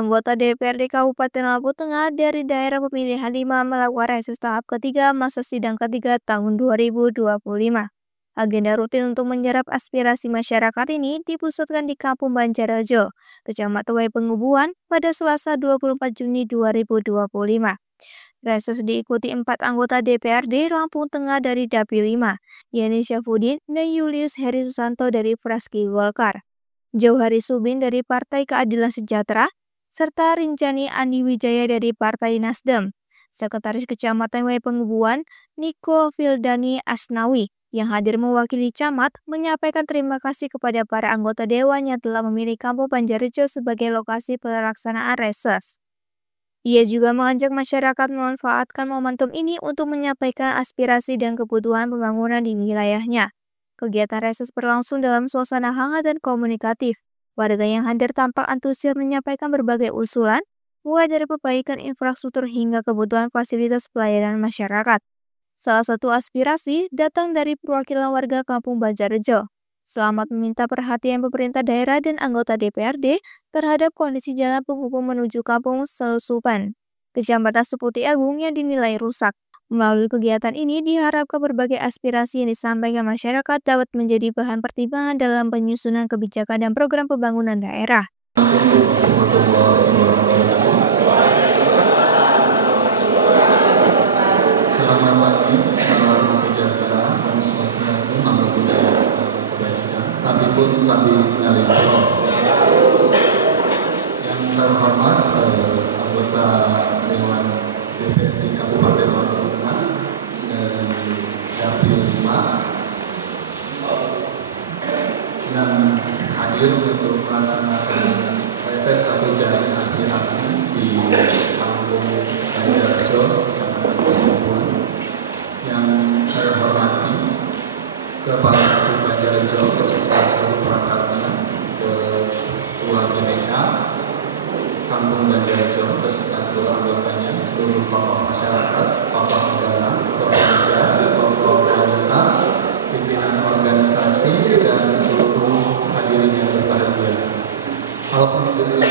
Anggota DPRD Kabupaten Lampung Tengah dari daerah pemilihan 5 melakukan reses tahap ketiga masa sidang ketiga tahun 2025. Agenda rutin untuk menyerap aspirasi masyarakat ini dipusatkan di Kampung Banjarrejo, Kecamatan Way Pengubuhan pada Selasa 24 Juni 2025. Reses diikuti 4 anggota DPRD Lampung Tengah dari Dapil 5, yakni Syafudin dan Julius Heri Susanto dari fraksi Golkar, Jauhari Subin dari Partai Keadilan Sejahtera, serta Rinjani Andi Wijaya dari Partai Nasdem. Sekretaris Kecamatan Way Pengubuhan, Niko Fildani Asnawi, yang hadir mewakili camat, menyampaikan terima kasih kepada para anggota dewan yang telah memilih Kampung Banjarrejo sebagai lokasi pelaksanaan reses. Ia juga mengajak masyarakat memanfaatkan momentum ini untuk menyampaikan aspirasi dan kebutuhan pembangunan di wilayahnya. Kegiatan reses berlangsung dalam suasana hangat dan komunikatif. Warga yang hadir tampak antusias menyampaikan berbagai usulan, mulai dari perbaikan infrastruktur hingga kebutuhan fasilitas pelayanan masyarakat. Salah satu aspirasi datang dari perwakilan warga Kampung Banjarrejo. Selamat meminta perhatian pemerintah daerah dan anggota DPRD terhadap kondisi jalan penghubung menuju Kampung Selusupan, Kecamatan Seputi Agung yang dinilai rusak. Melalui kegiatan ini diharapkan berbagai aspirasi yang disampaikan masyarakat dapat menjadi bahan pertimbangan dalam penyusunan kebijakan dan program pembangunan daerah. Selamat pagi, salam sejahtera, kami swastiastu, nama budaya, salam kebajikan. Tapi pun kami nyalipro. Yang terhormat anggota Dewan DPRD Kabupaten Lampung Tengah dari Dapil 5 yang hadir untuk melaksanakan reses atau jaring aspirasi di Kampung Banjarrejo, Kecamatan Pengubuhan. Yang saya hormati Kepala Kampung Banjarrejo beserta seluruh perangkatnya, Ketua BPK Kampung Banjarrejo beserta seluruh anggotanya, seluruh tokoh masyarakat, tokoh negara, tokoh media, tokoh wanita, pimpinan organisasi, dan seluruh hadirin yang berbahagia. Alhamdulillah,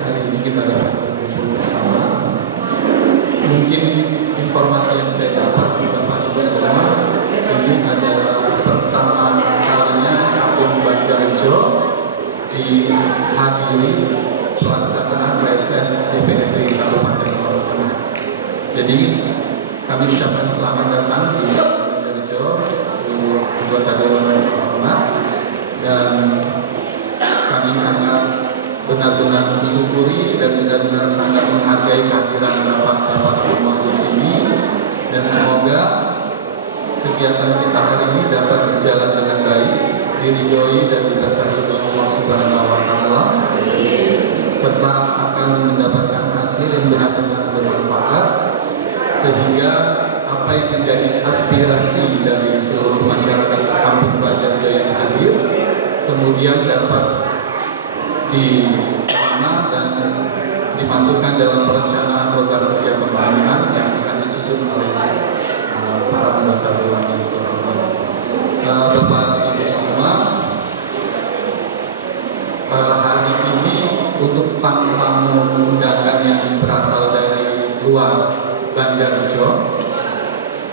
hari ini kita dapat berkumpul bersama. Mungkin informasi yang saya dapat Bapak Ibu semua, ini adalah pertama kalinya Kampung Banjarrejo dihadiri pelaksanaan reses DPRD Kabupaten Lampung Tengah. Jadi kami ucapkan selamat datang di Banjarrejo seluruh anggota dewan yang terhormat, dan kami sangat benar-benar mensyukuri dan benar-benar sangat menghargai kehadiran Bapak-bapak semua di sini, dan semoga kegiatan kita hari ini dapat berjalan dengan baik, diridhoi dan diberkahi oleh Allah Subhanahu wa Ta'ala, serta akan mendapatkan hasil yang benar-benar bermanfaat, sehingga apa yang menjadi aspirasi dari seluruh masyarakat Kampung Banjarrejo yang hadir kemudian dapat diterima dan dimasukkan dalam perencanaan program kerja pembangunan yang akan disusun oleh para anggota dewan yang terhormat. Bapak Ibu semua, hari ini untuk tamu-tamu undangan yang berasal dari luar Banjarrejo,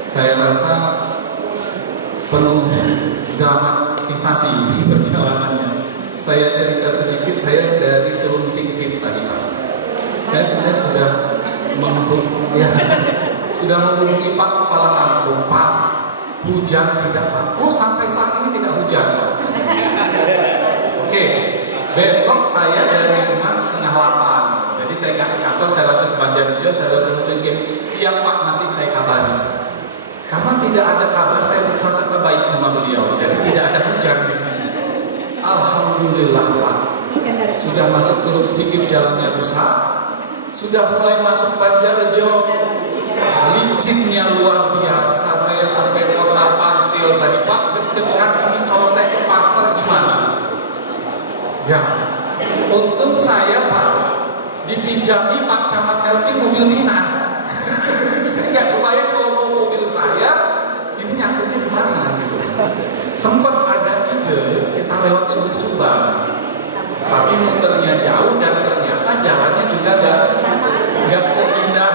saya rasa penuh dramatisasi perjalanannya. Saya cerita sedikit, saya dari Teluk Singkit tadi Pak. Saya sebenarnya sudah menghubungi Pak Kepala Kampung, Pak, hujan tidak Pak? Oh, sampai saat ini tidak hujan Pak. Oke, besok saya dari rumah 7:30. Jadi saya nggak ke kantor, saya langsung ke Banjarrejo, saya langsung ke siap Pak, nanti saya kabari. Karena tidak ada kabar, saya merasa baik sama beliau. Jadi tidak ada hujan di sini. Alhamdulillah Pak, sudah masuk Teluk Singkit jalannya rusak, sudah mulai masuk Banjarrejo, licinnya luar biasa. Saya sampai kota Pantil tadi Pak, deg-degan ini kalau saya ke Panter gimana? Ya, untung saya Pak dipinjami Pak Camat Elvin mobil dinas. Saya nggak kebayang kalau mau mobil saya ini nyangkutnya di mana gitu. Sempat ada ide kita lewat Suluk Subang, tapi muternya jauh dan ternyata jalannya juga nggak seindah.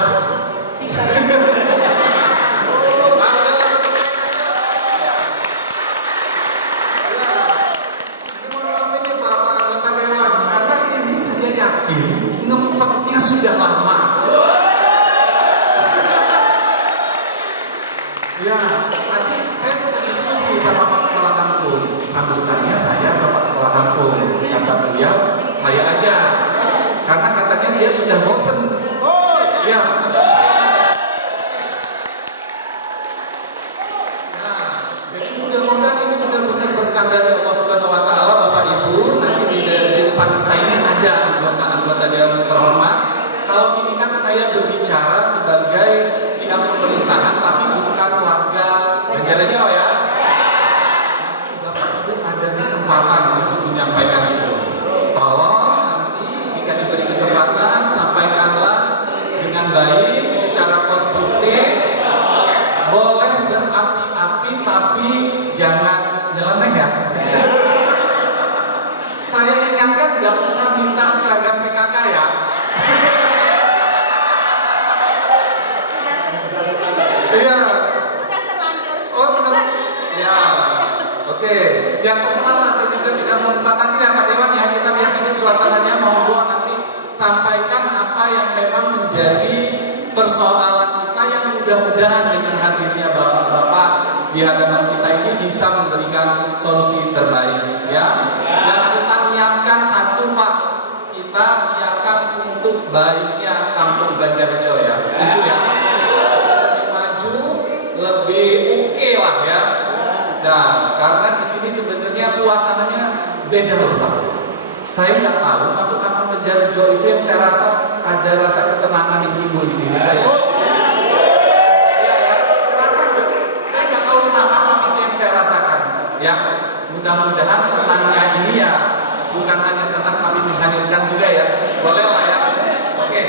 Karena ini saya yakin ngempetnya sudah lama. Ya, tadi saya sempat diskusi sama Pak Kepala Kampung. Sambutannya saya ke Pak Kepala Kampung. Kata beliau, saya aja. Karena katanya dia sudah bosen. Ya, jadi mudah-mudahan ini benar-benar berkah dari Allah Subhanahu Wa Taala, Bapak Ibu. Nanti di depan kita ini ada anggota-anggota Dewan Terhormat. Kalau ini kan saya berbicara sebagai pihak pemerintahan, tapi bukan warga Banjarnegara ya. Bapak Ibu ada kesempatan untuk menyampaikan itu. Tolong nanti jika diberi kesempatan, sampaikanlah dengan baik, secara konstruktif. Boleh berapi-api, tapi jangan nyeleneh ya. Saya ingatkan nggak usah minta seragam PKK ya. Iya. Oh, tidak. Ya. Oke. Yang terserah lah, saya juga tidak mau membatasi ya Pak Dewan ya. Kita biar hidup suasananya, monggo nanti sampaikan apa yang memang menjadi persoalan kita yang mudah-mudahan dengan hadirnya bapak-bapak di hadapan kita ini bisa memberikan solusi terbaik ya. Dan kita niatkan satu Pak, kita niatkan untuk baiknya Kampung Banjarnegara ya. Setuju ya? Lebih oke lah ya. Nah, karena di sini sebenarnya suasananya beda loh Pak. Saya nggak tahu masuk Kampung Banjarnegara itu yang saya rasa ada rasa ketenangan yang timbul di diri saya. Ya, terasa nggak? Saya nggak tahu kenapa, tapi itu yang saya rasakan. Ya, mudah-mudahan tenangnya ini ya bukan hanya tenang tapi menghadirkan juga ya. Boleh lah ya. Oke.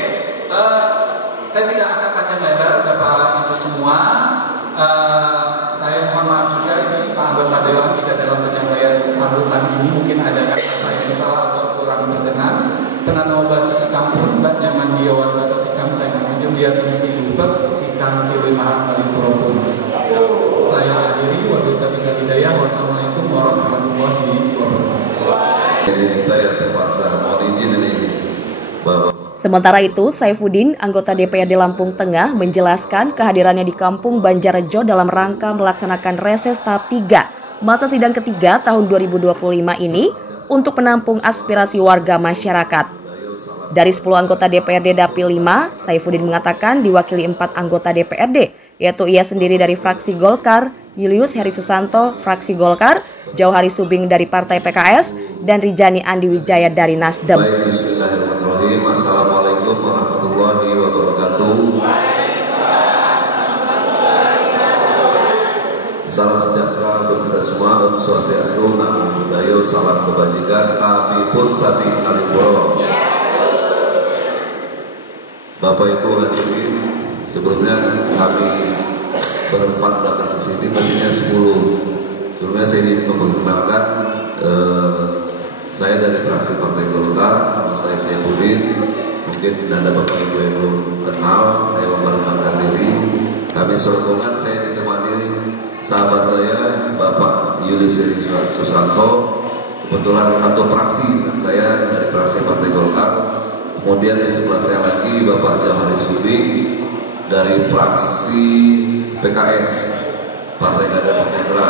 Saya tidak akan panjang lebar Bapak Ibu semua. Saya mohon maaf juga ini Pak anggota Dewan jika dalam penyampaian sambutan ini mungkin ada kata saya yang salah atau kurang berkenan. Penanamu bahasa Sikampun, Mbak nyaman diawan bahasa Sikam, saya mengunjung biar ini diubah Sikam pilih mahat kali purapun. Saya akhiri wabillahi taufiq hidayah. Wassalamualaikum warahmatullahi wabarakatuh. Kita yang terpaksa mohon izin ini Bapak. Sementara itu, Saifuddin, anggota DPRD Lampung Tengah, menjelaskan kehadirannya di Kampung Banjarnegara dalam rangka melaksanakan reses tahap 3 masa sidang ketiga tahun 2025 ini untuk menampung aspirasi warga masyarakat. Dari 10 anggota DPRD Dapil 5, Saifuddin mengatakan diwakili 4 anggota DPRD, yaitu ia sendiri dari fraksi Golkar, Julius Heri Susanto, fraksi Golkar, Jauhari Subing dari Partai PKS, dan Rijani Andi Wijaya dari Nasdem. Baik, bismillahirrahmanirrahim. Assalamualaikum warahmatullahi wabarakatuh. Salam sejahtera untuk kita semua. Om Swastiastu, Namo Buddhaya, salam kebajikan. Kami pun kami kalipuro. Bapak Ibu hadirin, sebelumnya kami berempat datang ke sini, mestinya 10. Sebelumnya saya ingin memperkenalkan saya dari fraksi Partai Golkar, nama saya Saifuddin. Mungkin ada Bapak Ibu yang belum kenal, saya memperkenalkan diri. Kami serombongan, saya ditemani sahabat saya, Bapak Julius Heri Susanto. Kebetulan satu fraksi dengan saya dari fraksi Partai Golkar. Kemudian di sebelah saya lagi Bapak Jauhari Subing dari fraksi PKS, Partai Keadilan Sejahtera.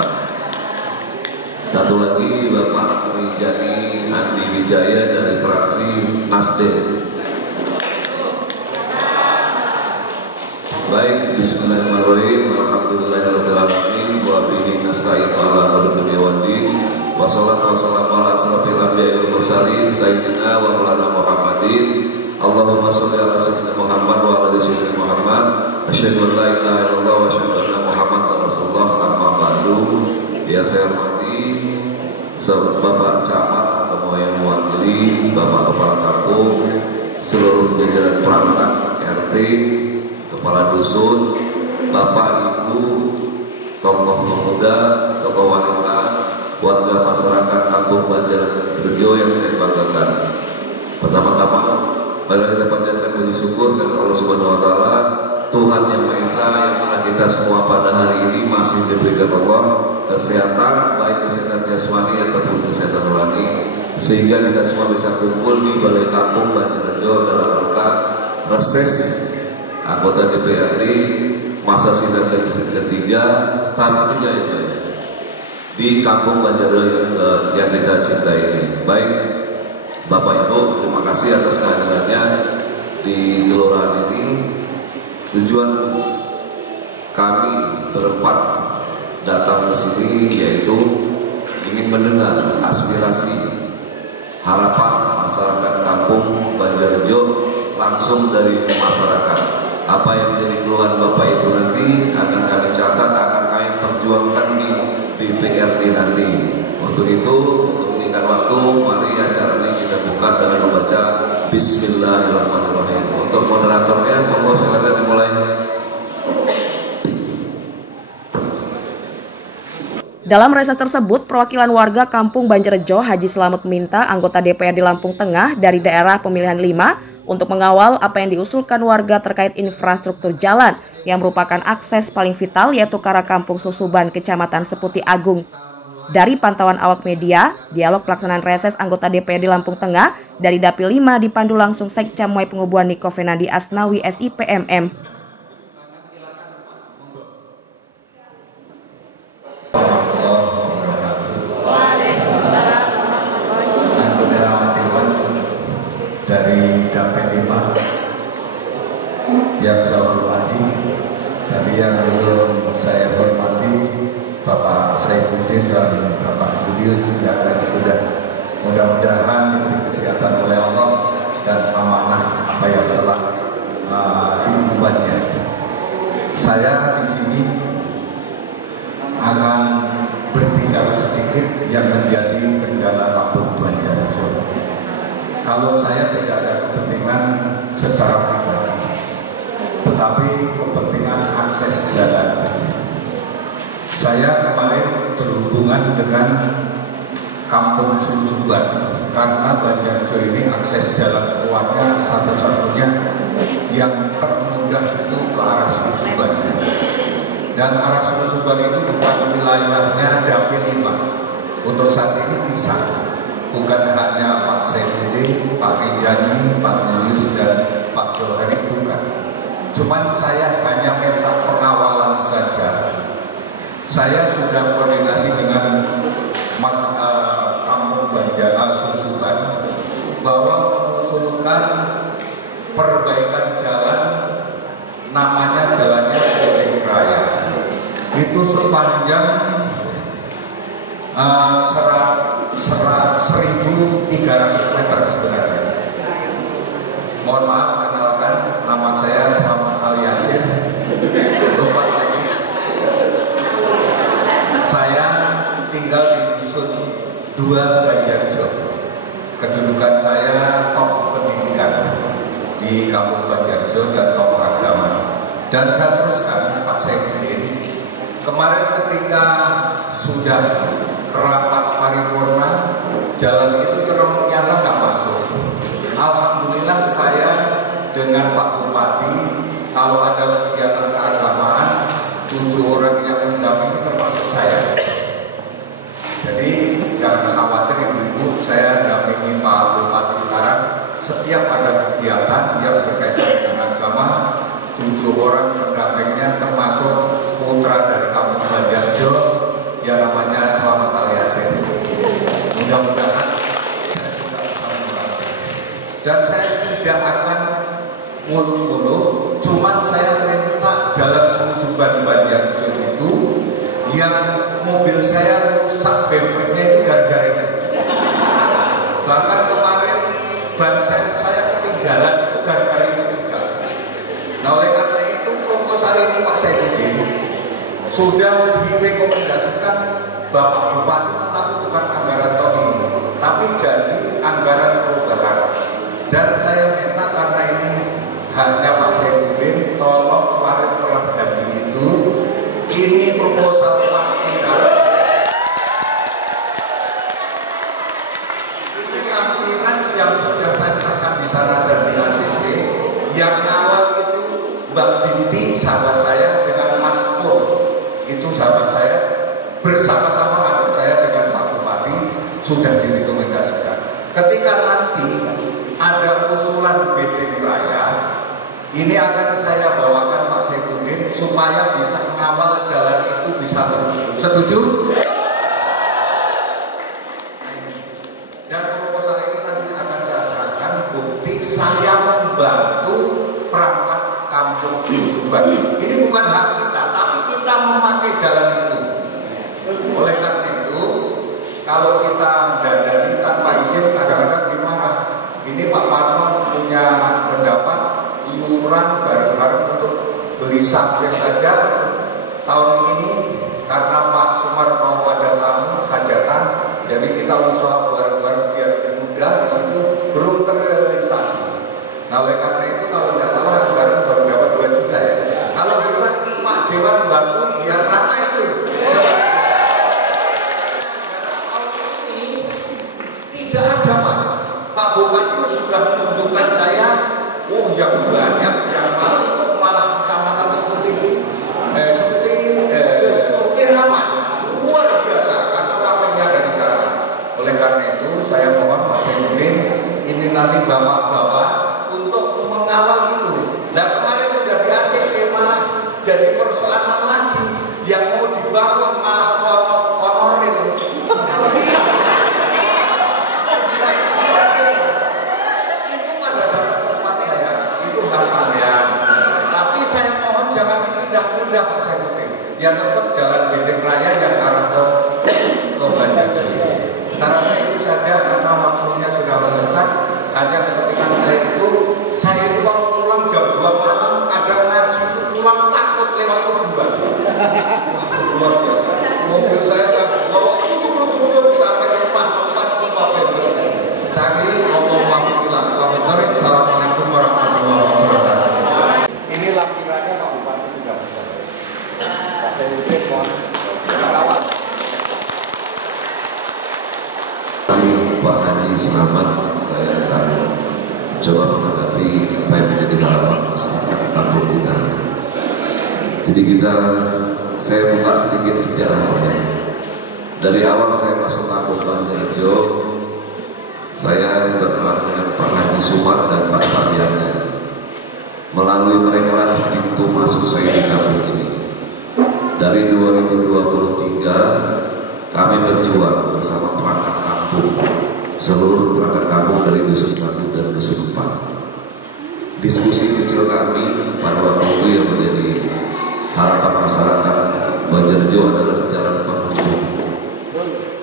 Satu lagi Bapak Rijani Andi Wijaya dari fraksi Nasdem. Baik, bismillahirrahmanirrahim. Alhamdulillahirabbil alamin wa bihi nasta'in ala umuri dunya waddin. Wassalatu wassalamu ala asrofil anbiya'i wal mursalin sayyidina wa maulana Muhammadin. Allahumma sholli ala sayyidina Muhammad wa ala ali sayyidina Muhammad. Asyhadu an la ilaha illallah wa asyhadu anna Muhammadar Rasulullah. Amma ba'du. Yang saya hormati Bapak Camat atau yang mewakili Bapak Kepala Kampung, seluruh jajaran perangkat RT, Kepala Dusun, Bapak Ibu, tokoh pemuda, tokoh wanita, warga masyarakat Kampung Banjarnegara yang saya banggakan. Pertama-tama Mari kita panjatkan puji syukur kepada Allah Subhanahu wa taala, Tuhan yang Maha Esa, yang mana kita semua pada hari ini masih diberikan Allah kesehatan, baik kesehatan jasmani ataupun kesehatan rohani, sehingga kita semua bisa kumpul di Balai Kampung Banjarrejo dalam rangka reses anggota DPRD masa sidang ketiga tahap 3 ya, di Kampung Banjarrejo yang kita cintai ini. Baik Bapak Ibu, terima kasih atas kehadirannya di kelurahan ini. Tujuan kami berempat datang ke sini yaitu ingin mendengar aspirasi, harapan masyarakat Kampung Banjarrejo langsung dari masyarakat. Apa yang menjadi keluhan Bapak Ibu nanti akan kami catat, akan kami perjuangkan di DPRD nanti. Untuk itu, untuk meningkat waktu, mari acara ini kita buka dengan membaca Bismillahirrahmanirrahim. Untuk moderatornya, monggo silakan dimulai. Dalam reses tersebut, perwakilan warga Kampung Banjarrejo Haji Slamet meminta anggota DPRD Lampung Tengah dari daerah pemilihan 5 untuk mengawal apa yang diusulkan warga terkait infrastruktur jalan yang merupakan akses paling vital, yaitu ke arah Kampung Susuban, Kecamatan Seputi Agung. Dari pantauan awak media, dialog pelaksanaan reses anggota DPRD Lampung Tengah dari Dapil 5 dipandu langsung Sekcam Muai Pengubuhan Niko Fenadi Asnawi SIPMM. Dari Dapil 5 yang saya hormati, dari yang belum saya hormati Bapak Saifuddin dan Bapak Julius yang sudah mudah-mudahan diberi kesehatan oleh Allah dan amanah apa yang telah diembannya. Saya di sini akan berbicara sedikit yang menjadi kendala Kampung Banjarrejo. Kalau saya tidak ada kepentingan secara pribadi, tetapi kepentingan akses jalan. Saya kemarin berhubungan dengan Kampung Susuban karena Banjarrejo ini akses jalan keluarnya satu-satunya yang termudah itu ke arah Susuban. Dan arah Susuban itu bukan wilayahnya Dapil 5. Untuk saat ini bisa. Bukan hanya Pak Saifuddin, Pak Rijani, Pak Julius, dan Pak Johari, bukan. Cuman saya hanya minta pengawalan saja. Saya sudah koordinasi dengan Mas Kampung Banjarrejo Susuban bahwa mengusulkan perbaikan jalan, namanya jalannya Boring Raya. Itu sepanjang 1.300 meter sebenarnya. Mohon maaf, kenalkan, nama saya Slamet Aliasin. Lupa lagi. Saya tinggal di dusun 2 Banjarrejo. Kedudukan saya tokoh pendidikan di Kampung Banjarrejo dan tokoh agama. Dan saya teruskan Pak Saifuddin, kemarin ketika sudah rapat paripurna, jalan itu ternyata nggak masuk. Alhamdulillah saya dengan Pak Bupati, kalau ada kegiatan keagamaan, 7 orang yang mendampingi termasuk saya. Jadi jangan khawatir ibu-ibu, saya dampingi Pak Bupati sekarang. Setiap ada kegiatan yang berkaitan dengan agama, 7 orang pendampingnya termasuk putra dari Kampung Banjarrejo, ya namanya Slamet Aliasin. Mudah-mudahan saya sudah bisa membantu. Dan saya tidak akan muluk-muluk, cuman saya minta jalan Susuban Banjarrejo itu yang mobil saya rusak bempernya itu gara-gara itu. Bahkan kemarin ban saya ketinggalan itu gara-gara itu juga. Nah oleh karena itu proposal ini Pak Saifuddin sudah direkomendasikan Bapak Bupati, tetapi bukan anggaran tahun ini, tapi jadi anggaran perubahan. Dan saya minta karena ini hanya Pak Saifuddin, tolong kemarin telah jadi itu, ini proposal Pak Bupati. Ini lampiran yang sudah saya serahkan di di sana dan di ACC. Yang awal itu Mbak Binti sahabat saya dengan Mas Pur, itu sahabat saya, bersama-sama adik saya dengan Pak Bupati sudah direkomendasikan. Ketika nanti ada usulan bidding raya, ini akan saya bawakan Pak Saifuddin supaya bisa mengawal jalan itu bisa terwujud. Setuju? Dan proposal ini nanti akan saya serahkan bukti saya membantu perangkat kampung Susuban. Ini bukan hak kita, tapi kita memakai jalan itu. Oleh karena itu, kalau kita dandani tanpa izin kadang-kadang gimana? Ini Pak Parno punya pendapat iuran bareng-bareng untuk beli sapres saja tahun ini karena Pak Sumar mau ada tamu hajatan, jadi kita usaha bareng-bareng biar mudah di situ belum terrealisasi. Nah oleh karena itu kalau tidak salah anggaran baru dapat 2 juta ya. Kalau bisa Pak Dewan bangun biar rata itu. Tahun ini tidak ada Pak Bupati sudah menunjukkan saya, oh yang banyak yang malah kecamatan seperti Raman, luar biasa karena wakilnya dari sana. Oleh karena itu saya mohon Pak Saifuddin ini nanti bapak-bapak untuk mengawal itu. Nah kemarin sudah di ACC malah jadi persoalan lagi yang mau dibangun malah honorir. Itu pada datang tempat saya, itu hak saya. Tapi saya mohon jangan dipindah-pindah Pak Saifuddin. Ya tetap jalan bidding raya yang arah ke Banjarjo. Saya rasa itu saja karena waktunya sudah mendesak. Hanya ketika saya itu pulang jam 2 malam, kadang ngaji itu pulang takut lewat kuburan. Wah, luar biasa. Mobil saya bawa kutuk sampai rumah lepas semua benda. Saya kira Allah maafkan. Assalamualaikum warahmatullahi wabarakatuh. Ini lampirannya Pak Bupati sudah bisa. Pak Saifuddin mohon kawat. Pak Haji selamat, saya akan coba menanggapi apa yang menjadi harapan masyarakat kampung kita. Jadi saya buka sedikit sejarahnya. Dari awal saya masuk kampung Banjarjo, saya berkenalan dengan Pak Haji Sumar dan Pak Sabiani. Melalui mereka lah pintu masuk saya di kampung ini. Dari 2023 kami berjuang bersama perangkat kampung, seluruh perangkat kampung dari dusun 1 dan dusun 4. Diskusi kecil kami pada waktu itu yang menjadi harapan masyarakat Banjarjo adalah jalan penghubung.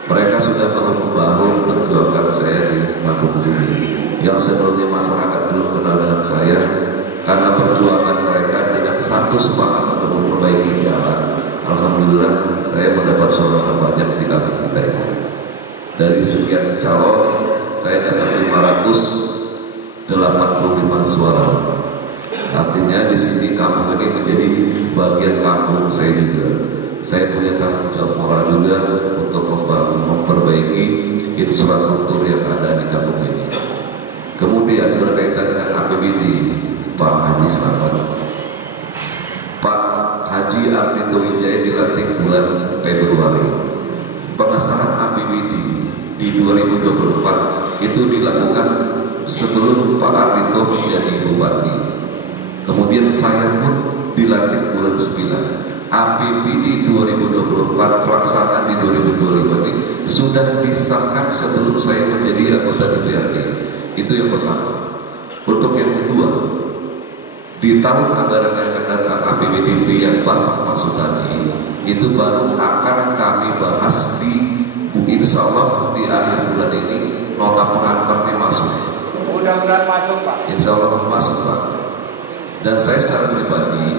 Mereka sudah bahu-membahu memperjuangkan saya di kampung ini. Yang sebelumnya masyarakat belum kenal dengan saya, karena perjuangan mereka dengan satu semangat untuk memperbaiki jalan. Alhamdulillah saya mendapat suara terbanyak di kampung kita ini. Dari sekian calon saya dapat 585 suara. Artinya di sini kampung ini menjadi bagian kampung saya juga. Saya punya tanggung jawab moral juga untuk memperbaiki infrastruktur yang ada di kampung ini. Kemudian berkaitan dengan APBD, Pak Haji selamat. Pak Haji Ardhito Wijaya dilantik bulan Februari. Pengesahan APBD di 2024 itu dilakukan sebelum Pak Ardhito menjadi bupati. Kemudian saya pun dilantik bulan 9. APBD 2024 pelaksanaan di 2025 ini sudah disahkan sebelum saya menjadi anggota DPRD. Itu yang pertama. Untuk yang kedua, di tahun anggaran yang akan datang APBDP yang Bapak maksudani itu baru akan kami bahas di insya Allah di akhir bulan ini nota pengantar masuk. Mudah-mudahan masuk Pak. Insya Allah masuk Pak. Dan saya secara pribadi,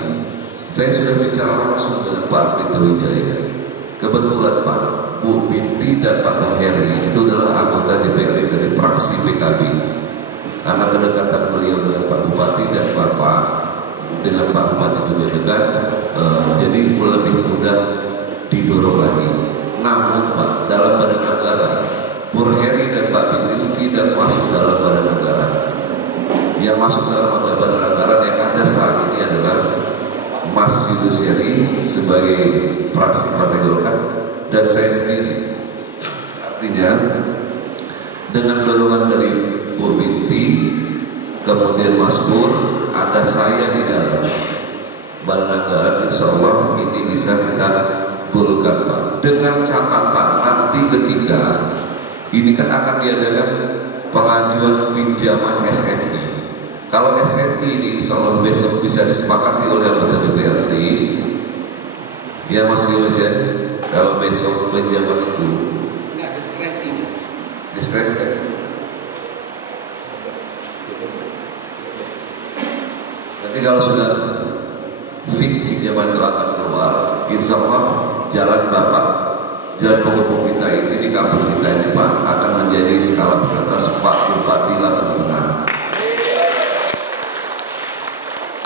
saya sudah bicara langsung dengan Pak Ardhito Wijaya. Kebetulan Pak Bu Binti dan Pak Bung Heri itu adalah anggota DPRD dari fraksi PKB. Karena kedekatan beliau dengan Pak Bupati dan Bapak dengan Pak Bupati juga dekat, jadi lebih mudah didorong lagi. Namun Pak, dalam badan anggaran, Bung Heri dan Pak Binti itu tidak masuk dalam badan anggaran. Yang masuk dalam jawaban anggaran yang ada saat ini adalah Mas Yudhusyari sebagai praksi Partai Golkar dan saya sendiri. Artinya dengan dorongan dari Bu Binti, kemudian Mas Pur, ada saya di dalam badan anggaran, insya Allah ini bisa kita bulkan Pak. Dengan catatan nanti ketika ini kan akan diadakan pengajuan pinjaman SNI. Kalau SNI ini insya Allah besok bisa disepakati oleh anggota DPRD, ya Mas Yunus ya, kalau besok pinjaman itu enggak diskresi kan? Nanti kalau sudah fix pinjaman itu akan keluar, insya Allah jalan Bapak, jalan penghubung kita ini di kampung kita ini Pak akan menjadi skala prioritas Pak Bupati Lampung Tengah.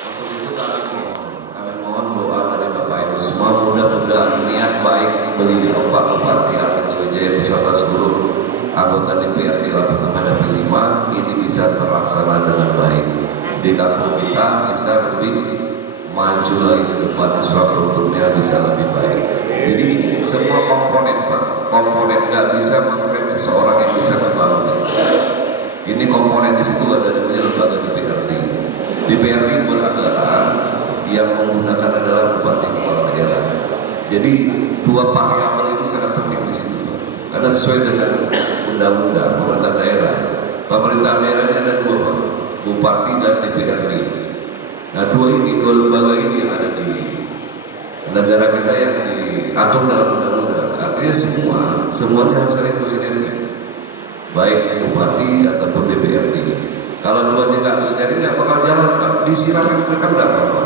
Untuk itu kami mohon doa dari Bapak Ibu semua, mudah-mudahan niat baik beliau Pak Bupati Ardhito Wijaya beserta seluruh anggota DPRD Lampung Tengah dan P5 ini bisa terlaksana dengan baik. Di kampung kita bisa lebih maju lagi ke depan, infrastrukturnya bisa lebih baik. Jadi ini semua komponen Pak, komponen nggak bisa mengklaim seseorang yang bisa membangun. Ini komponen di situ ada namanya lembaga DPRD. DPRD beranggaran yang menggunakan adalah bupati kepala daerah. Jadi dua variabel ini sangat penting di situ Pak. Karena sesuai dengan undang-undang pemerintah daerah. Pemerintah daerah ini ada dua Pak, bupati dan DPRD. Nah dua lembaga ini yang ada di negara kita yang diatur dalam undang-undang. Artinya semuanya harus saling bersinergi, baik bupati ataupun DPRD. Kalau duanya nggak bersinergi nggak bakal jalan Pak. Disiramin mereka udah apa-apa.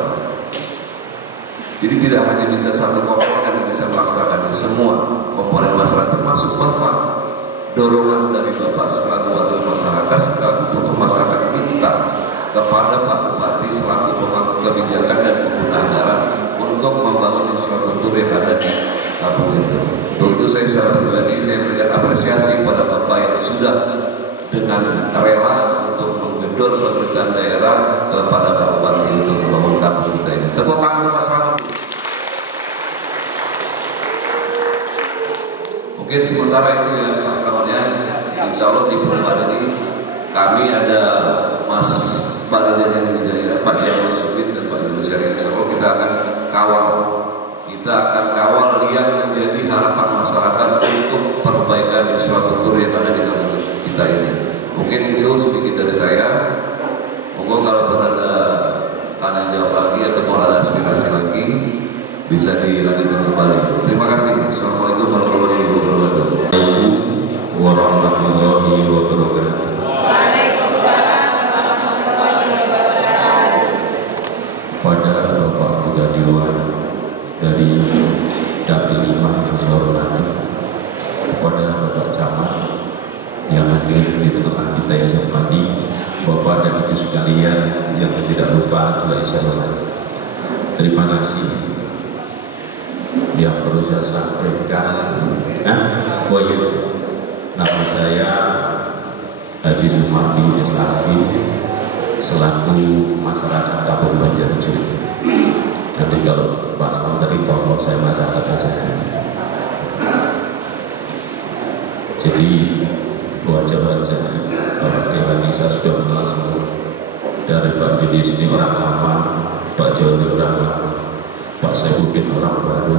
Jadi tidak hanya bisa satu komponen yang bisa melaksanakan, semua komponen masyarakat termasuk Bapak. Dorongan dari Bapak selaku warga masyarakat, selaku tokoh masyarakat minta kepada Pak Bupati selaku pemangku kebijakan dan pengguna anggaran untuk membangun infrastruktur yang ada di kampung itu. Untuk itu saya secara pribadi saya berikan apresiasi kepada Bapak yang sudah dengan rela untuk menggedor pemerintahan daerah kepada Pak Bupati untuk membangun kampung kita ini. Tepuk tangan untuk masyarakat. Mungkin sementara itu ya Mas Lawannya. Insya Allah di perubahan ini kami ada Mas Pak Ridwan Wijaya, Pak Jamal Subin dan Pak Yudhusyari. Insya Allah kita akan kawal yang menjadi harapan masyarakat untuk perbaikan infrastruktur yang ada di kampung kita ini. Mungkin itu sedikit dari saya. Monggo kalau pun ada tanya jawab lagi atau mau ada aspirasi lagi bisa dilanjutkan kembali. Terima kasih. Assalamualaikum warahmatullahi wabarakatuh. Warahmatullahi wabarakatuh. Kepada Bapak Kejadiwan dari Dapil 5 yang saya hormati, kepada Bapak Camat yang hadir di tengah kita yang saya hormati, Bapak dan Ibu sekalian yang tidak lupa juga saya hormati. Terima kasih yang perlu saya sampaikan. Nama saya Haji Sumardi SAG selaku masyarakat Kampung Banjarjo. Nanti kalau Pak Salam tadi tolong saya masyarakat saja. Jadi wajah-wajah Pak Dewan Nisa sudah kenal semua. Dari Pak Didi ini orang lama, Pak Joli orang lama, Pak Saifudin orang baru.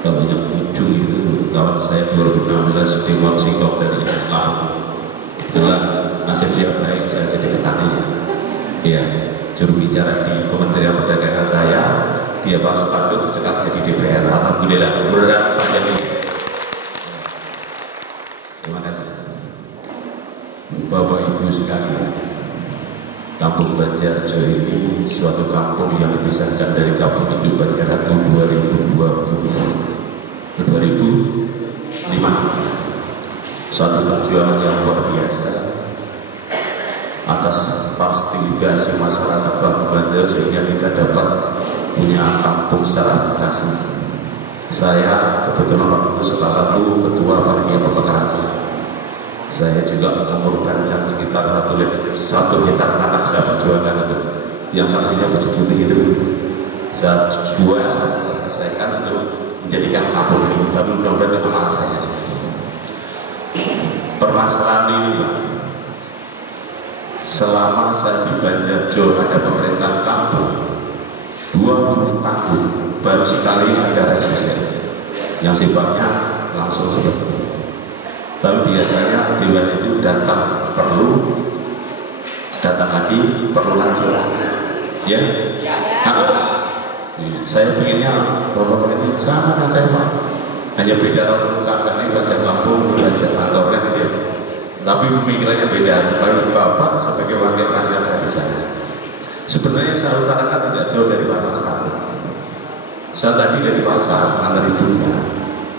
Kalau yang ujung itu kawan saya 2016 di Sikop dari Islam. Itulah nasib dia baik, saya jadi petani. Iya, juru bicara di Kementerian Perdagangan saya, dia Pak Supando bersekat jadi DPR. Alhamdulillah, mudah-mudahan panjang ini. Terima kasih. Bapak Ibu sekalian, Kampung Banjarjo ini suatu kampung yang dipisahkan dari Kampung Induk Banjaratu 2005. Suatu perjuangan yang luar biasa atas partisipasi masyarakat Kampung Banjarjo yang kita dapat punya kampung secara aplikasi. Saya kebetulan waktu itu salah satu ketua panitia pemekarannya. Saya juga mengorbankan sekitar 1 hektar tanah saya perjuangkan itu, yang saksinya putih-putih itu saya jual, saya selesaikan untuk menjadikan kampung ini, tapi mudah-mudahan itu malah saya. Permasalahan ini Pak, selama saya di Banjarjo ada pemerintahan kampung 20 tahun baru sekali ada resesi yang sifatnya langsung seperti itu. Tapi biasanya dewan itu datang lagi perlu lagi, ya. Saya pinginnya bapak-bapak ini sama saja Pak, hanya beda orang muka, ini wajah kampung, wajah kantor kan gitu. Tapi pemikirannya beda. Tapi bapak sebagai wakil rakyat saya di sana. Sebenarnya saya utarakan tidak jauh dari Pak Mas. Saya tadi dari pasar antar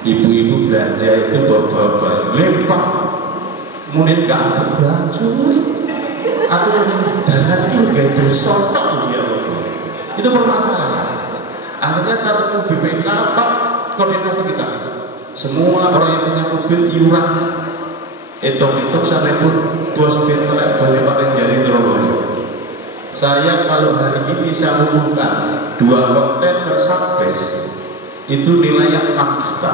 ibu-ibu belanja itu bapak-bapak lempar munin ke atas baju. Aku dandan itu gak tersotok dia bapak. Itu permasalahan. Akhirnya satu BPK Pak koordinasi kita. Semua orang yang punya mobil iuran hitung-hitung sampai pun bos dirtelek banyak Pak Renjani Surabaya. Saya kalau hari ini saya umumkan 2 kontainer Sabes itu nilainya 6 juta.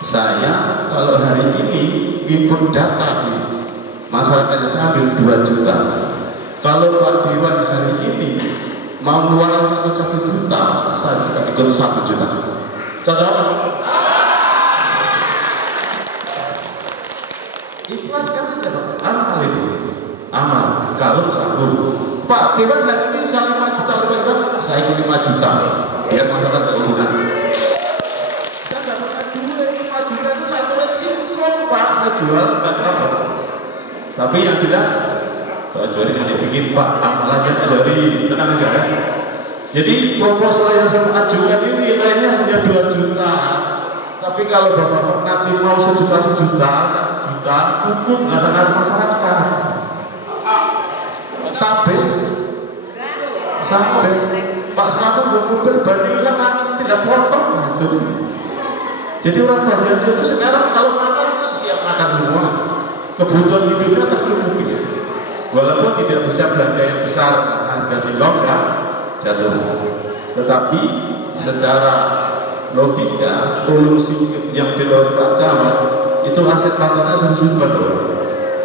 Saya kalau hari ini input data di masyarakatnya saya ambil 2 juta. Kalau Pak Dewan hari ini mau mengeluarkan 1 juta, saya juga ikut 1 juta. Cocok? Ikhlaskan aja Pak, amal itu. Amal, kalau sanggup. Pak Dewan hari ini saya 5 juta, saya ikut 5 juta. Biar masyarakat keturunan. Saya dapatkan dulu 5 juta itu satu resiko Pak, saya jual nggak apa-apa. Tapi yang jelas Pak Jori jangan dibikin Pak, amal aja Pak Jori, tenang aja ya. Jadi proposal yang saya ajukan ini nilainya hanya 2 juta. Tapi kalau Bapak nanti mau 1 juta, 1 juta cukup nggak sangat masyarakat. Sabes Pak sekarang buat mobil baru hilang lagi tidak potong gitu. Jadi orang Banjarjo itu sekarang kalau makan siap makan semua, kebutuhan hidupnya tercukupi walaupun tidak bisa belanja yang besar karena harga singkong jatuh. Tetapi secara logika tolong singkong yang di laut Pak Camat itu aset pasarnya sumber doang.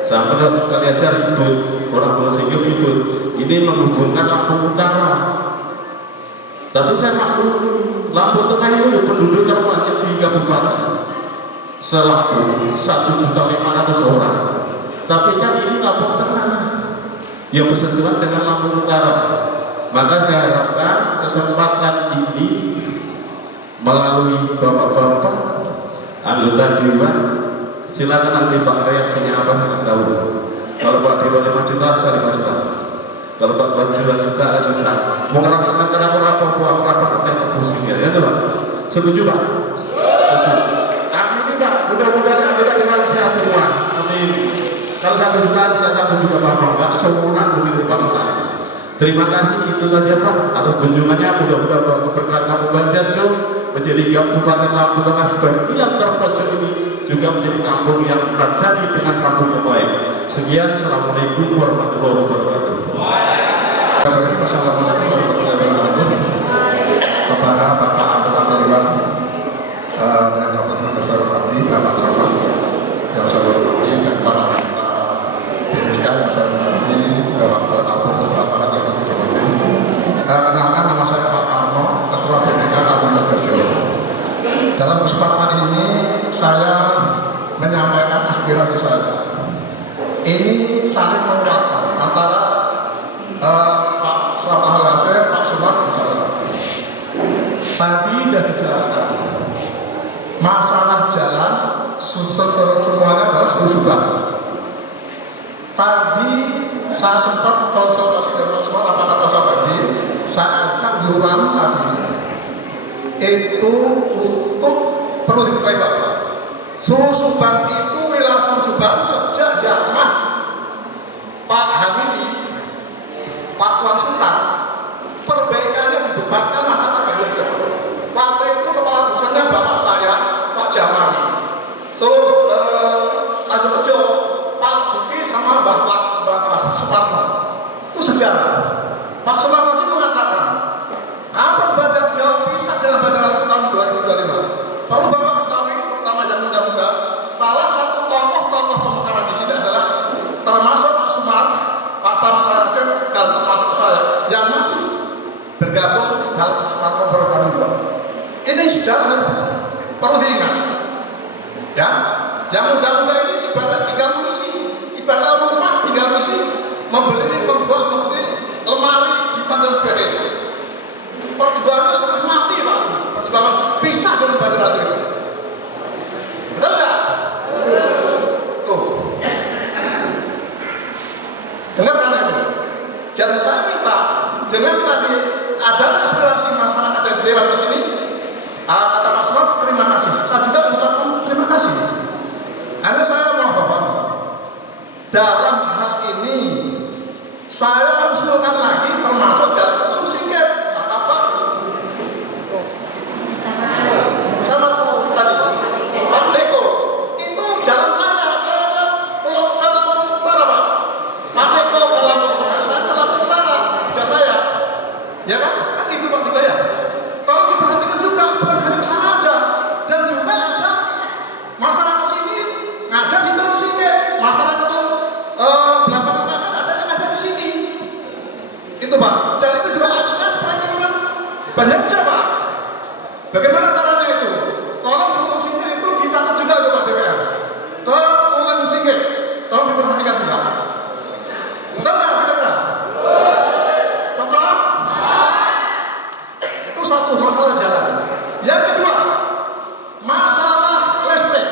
Saya melihat sekali aja ribut, orang Pulau Singkil ribut. Ini menghubungkan Lampung Utara. Tapi saya maklumi, Lampung Tengah itu penduduk terbanyak di kabupaten. Selaku 1.500.000 orang. Tapi kan ini Lampung Tengah yang bersentuhan dengan Lampung Utara. Maka saya harapkan kesempatan ini melalui bapak-bapak anggota Dewan. Silakan nanti Pak reaksinya apa saya nggak tahu. Kalau Pak Dewan 5 juta, saya 5 juta. Kalau Pak 12 juta, juta. Mau ngerasakan karena apa pakai pusingnya, ya Pak. Setuju Pak? Setuju. Amin Pak. Mudah-mudahan kita Dewan sehat semua. Amin. Kalau 1 juta, saya 1 juta Pak. Nggak sempurna begitu Pak saya. Terima kasih itu saja Pak atas kunjungannya. Mudah-mudahan Bapak berkenan Kampung Banjarjo menjadi Kabupaten Lampung Tengah bagian terpojok ini juga menjadi kampung yang berdari dengan kampung yang lain. Sekian, Assalamualaikum warahmatullahi wabarakatuh. Assalamualaikum warahmatullahi wabarakatuh. Kepada Bapak Anggota Dewan dan Kabupaten Surabaya, Bapak Camat yang saya hormati, dan para anggota BPK yang saya hormati, Bapak Kampung Surabaya yang saya hormati. Kenalkan nama saya Pak Parno, Ketua BPK Kabupaten Banjarjo. Dalam kesempatan ini saya menyampaikan aspirasi saya. Ini saling menguatkan antara Pak Selamat Hasil, Pak Sumar dan saya. Tadi sudah dijelaskan masalah jalan semuanya adalah subang. Tadi saya sempat konsultasi dengan Pak Sumar, apa kata saya tadi, saya ajak yuran tadi itu untuk perlu diketahui Bapak. Suhu Subang itu wilayah Suhu Subang sejak zaman Pak Hamidi, Pak Tuan Sultan, perbaikannya dibebankan masyarakat Banjarjo. Waktu itu kepala dusunnya bapak saya, Pak Jamal. Tanjung Rejo sama Mbah Soekarno. Itu sejarah. Pak Soekarno tadi mengatakan, kapan Banjar Jawa pisah dalam Banjar tahun 2025? Perlu Bapak ketahui, terutama yang muda-muda, salah satu tokoh-tokoh pemekaran di sini adalah termasuk Pak Sumar, Pak Samad, dan termasuk saya yang masih bergabung dalam kesempatan berkali-kali. Ini sejarah perlu diingat. Ya, yang muda-muda ini ibarat tinggal mengisi, ibarat rumah tinggal mengisi, membeli, membuat, membeli lemari, dipan dan sebagainya. Perjuangannya sudah mati Pak, perjuangan pisah dengan Banjar Ratu itu. Betul nggak? Tuh. Dengarkan itu. Dan saya minta dengan tadi ada aspirasi masyarakat dan dewan di sini. Kata Pak Soekarno, terima kasih. Saya juga mengucapkan terima kasih. Hanya saya mohon dalam hal ini saya usulkan lagi termasuk jalan Ketemu Singkep. Kata Pak sama tadi Pak Neko itu jalan saya belum ke Lampung Utara Pak. Pak Neko ke Lampung Tengah, saya ke Lampung Utara kerja saya. Ya kan? Kan itu Pak kita ya. Tolong diperhatikan juga, bukan hanya ke sana aja. Dan juga ada masyarakat sini ngajar di Ketemu Singkep, masyarakat Belambangan Pakar ada yang ngajar di sini. Itu Pak. Dan itu juga akses perekonomian Banjar Jawa Pak. Bagaimana caranya itu? Tolong fungsinya itu dicatat juga ke Pak DPR. Ke Ketemu Singkep, tolong diperhatikan juga. Betul nggak kira-kira? Cocok? Itu satu masalah jalan. Yang kedua, masalah listrik.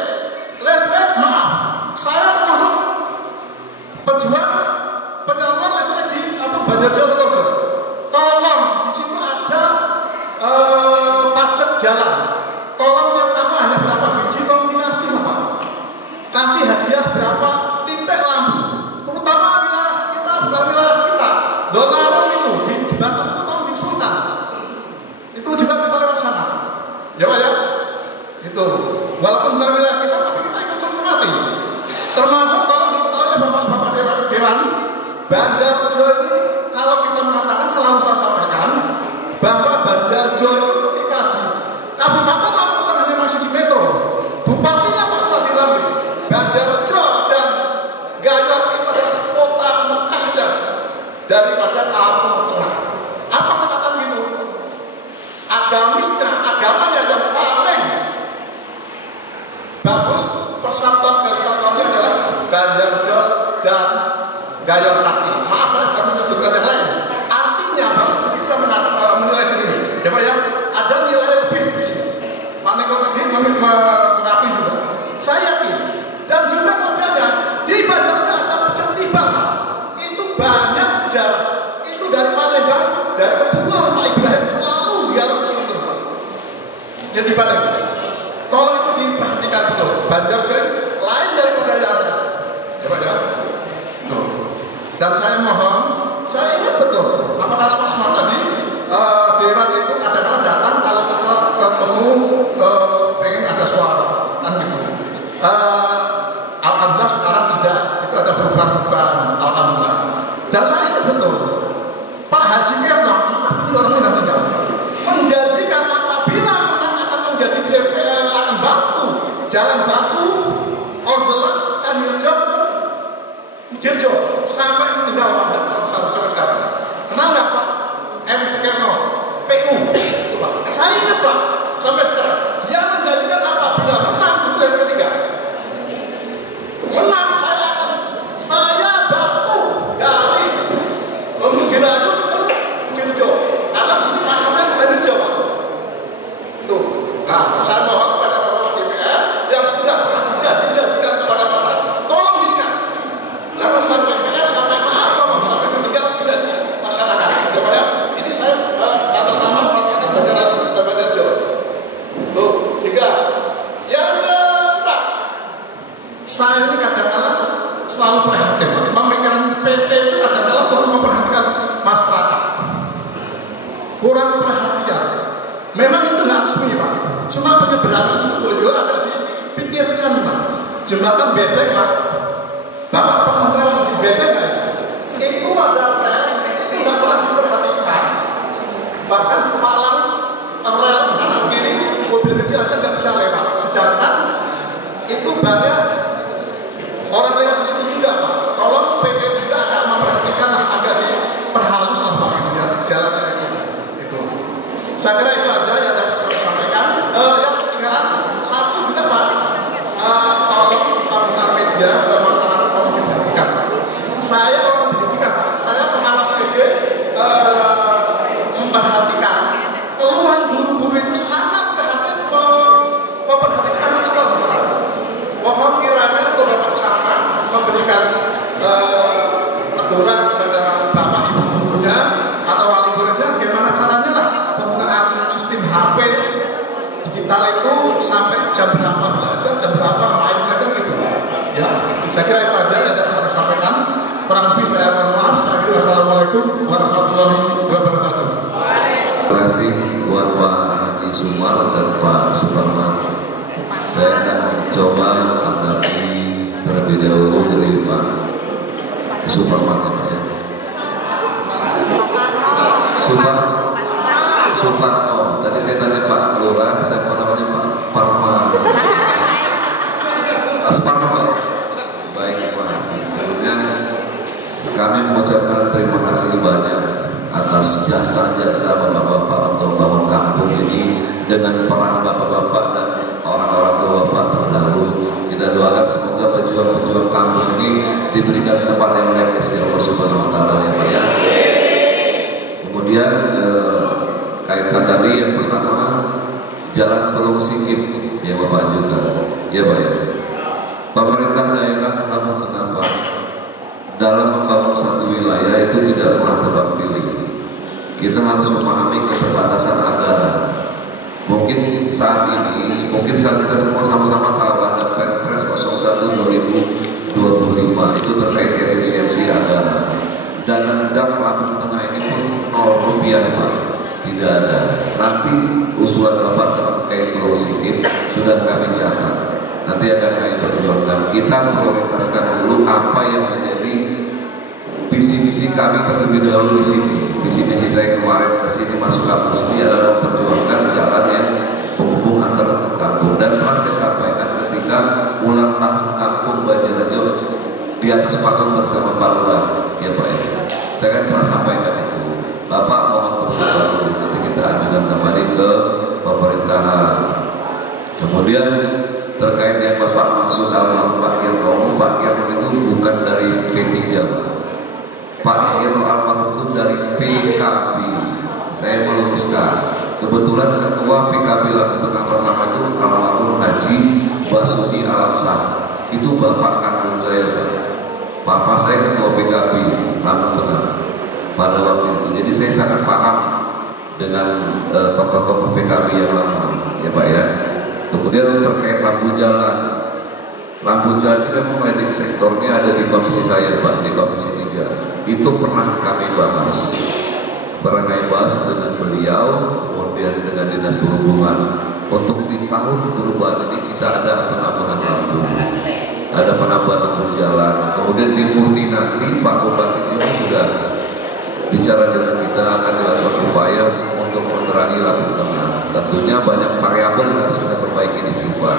Listrik, maaf, saya termasuk pejuang penyaluran listrik di Banjar Jawa Sidoarjo. Tolong di situ ada pajak jalan. Tolong yang kamu hanya berapa biji tolong dikasih Pak. Kasih hadiah berapa titik lampu. Terutama wilayah kita, bukan wilayah kita. Donarum itu di jembatan itu tolong diusulkan. Itu juga kita lewat sana. Ya Pak ya. Itu walaupun bukan wilayah kita tapi kita ikut menikmati. Termasuk tolong diketahui oleh Bapak-bapak Dewan Banjarjo ini kalau kita mengatakan selalu saya sampaikan bahwa Banjarjo itu ketika di Kabupaten Lampung kan hanya masih di metro. Bupatinya Pak Sladi Ramli. Banjarjo dan Gayor itu adalah kota Mekahnya daripada Lampung Tengah. Apa saya katakan gitu? Agamisnya, agamanya yang paling bagus persatuan-kesatuannya adalah Banjarjo dan Gayor Sakti. Maaf saya tidak menunjukkan yang lain. Artinya Bapak sendiri bisa menilai sendiri. Ya Pak ya, ada nilai lebih di sini. Pak Neko tadi mengakui juga. Saya yakin. Dan juga kabarnya di Banjarjo ada Jatiban Pak. Itu banyak sejarah. Itu dari Palembang, dari keturunan Pak Ibrahim selalu dialog sini terus Pak. Jatiban itu. Tolong itu diperhatikan betul. Banjarjo lain daripada yang lain. Ya Pak ya. Tuh. Dan saya mohon, saya ingat betul apa kata Pak Sumar tadi, dewan itu kadang-kadang datang kalau kita ketemu pengen ada suara kan gitu. Alhamdulillah sekarang tidak, itu ada perubahan-perubahan, alhamdulillah. Dan saya ingat betul Pak Haji Kerno, maaf itu orang yang tinggal, menjadikan apabila menang akan menjadi DPR akan batu, jalan batu, ordelan Canirjo ke Jirjo sampai meninggal Pak sampai sekarang. Kenal nggak Pak? M. Sukerno, PU, Pak. Saya ingat Pak sampai sekarang. Dia menjadikan apabila menang di bulan ketiga, menang saya batu dari Mujiraju ke Jirjo. Karena di sini pasarnya ke Jirjo Pak. Tuh. Nah, saya mohon kepada Bapak DPR yang sudah pernah dijadikan kepada masyarakat, tolong diingat. Jangan sampai kita sampai maaf, sampai meninggal tidak di masyarakat. Ya, ini saya atas nama masyarakat Banjarjo. Tuh, 3. Yang keempat, saya ini kadang-kadang selalu perhatian. Pemikiran PT itu kadang-kadang kurang memperhatikan masyarakat. Kurang perhatian. Memang itu nggak resmi Pak. Cuma penyeberangan itu boleh ada dipikirkan Pak. Jembatan bedek Pak. Bapak pernah lewat beda nggak? Itu ada rel, itu nggak pernah diperhatikan. Bahkan di palang rel kanan kiri, mobil kecil aja nggak bisa lewat. Sedangkan itu banyak orang lewat di situ juga, Pak. Tolong PT juga agak memperhatikan lah, agak diperhalus lah Pak, gitu ya, jalannya itu. Saya kira itu aja yang dapat saya sampaikan. Yang ketinggalan satu juga Pak, tolong para media masyarakat tolong diperhatikan. Saya orang pendidikan Pak, saya pengawas PD memperhatikan keluhan guru-guru itu sangat perhatian memperhatikan anak sekolah sekarang. Mohon kiranya untuk Bapak Camat memberikan teguran kepada Bapak Ibu gurunya atau wali muridnya gimana caranya lah penggunaan sistem HP digital itu sampai jam berapa belajar, jam berapa main mereka gitu. Ya, saya kira itu aja yang dapat kami sampaikan. Kurang lebih saya mohon maaf. Wassalamualaikum warahmatullahi wabarakatuh. Terima kasih buat Pak Hadi Sumar dan Pak Suparman. Saya akan coba mengerti terlebih dahulu dari Pak Suparman ya. Suparno. Tadi saya tanya Pak Lurah, saya mau namanya Pak Parma. Pak Suparno Pak. Baik, terima kasih. Sebelumnya kami mengucapkan terima kasih banyak atas jasa-jasa bapak-bapak untuk bangun kampung ini dengan peran bapak-bapak dan orang-orang tua bapak terdahulu. Kita doakan semoga pejuang-pejuang kampung ini diberikan tempat yang layak di Allah Subhanahu wa taala ya Pak ya. Kemudian kaitan tadi yang pertama Jalan Pelung Sikip ya Bapak juga ya Pak ya. Pemerintah daerah Lampung Tengah Pak dalam membangun satu wilayah itu tidak pernah tebang pilih. Kita harus memahami keterbatasan anggaran. Mungkin saat kita semua sama-sama tahu ada Perpres 01 2025 itu terkait efisiensi anggaran. Dan dak Lampung Tengah ini pun 0 rupiah Pak, tidak ada. Nanti usulan Bapak terkait Pelung Sikip sudah kami catat. Nanti akan kami perjuangkan. Kita prioritaskan dulu apa yang menjadi visi-misi kami terlebih dahulu di sini. Visi-misi saya kemarin ke sini masuk kampus ini adalah memperjuangkan jalan yang penghubung antar kampung. Dan pernah saya sampaikan ketika ulang tahun kampung Banjarjo di atas panggung bersama Pak Lurah, ya Pak ya. Saya kan pernah sampaikan itu. Bapak mohon bersabar dulu, nanti kita ajukan kembali ke pemerintahan. Kemudian terkait yang Bapak maksud almarhum Pak Irno, Pak Irno itu bukan dari P3 Pak Irno almarhum itu dari PKB. Saya meluruskan, kebetulan ketua PKB Lampung Tengah pertama itu almarhum Haji Basudi Alamsah. Itu bapak kandung saya. Papa saya ketua PKB Lampung Tengah pada waktu itu. Jadi saya sangat paham dengan tokoh-tokoh PKB yang lama, ya Pak ya. Kemudian terkait lampu jalan ini memang leading sektornya ada di komisi saya Pak, di komisi 3. Itu pernah kami bahas dengan beliau, kemudian dengan Dinas Perhubungan. Untuk di tahun perubahan ini kita ada penambahan lampu, ada penambahan lampu jalan. Kemudian di Murni nanti Pak Bupati juga sudah bicara dengan kita, akan dilakukan upaya untuk menerangi Lampung Tengah. Tentunya banyak variabel yang harus kita perbaiki di sini Pak.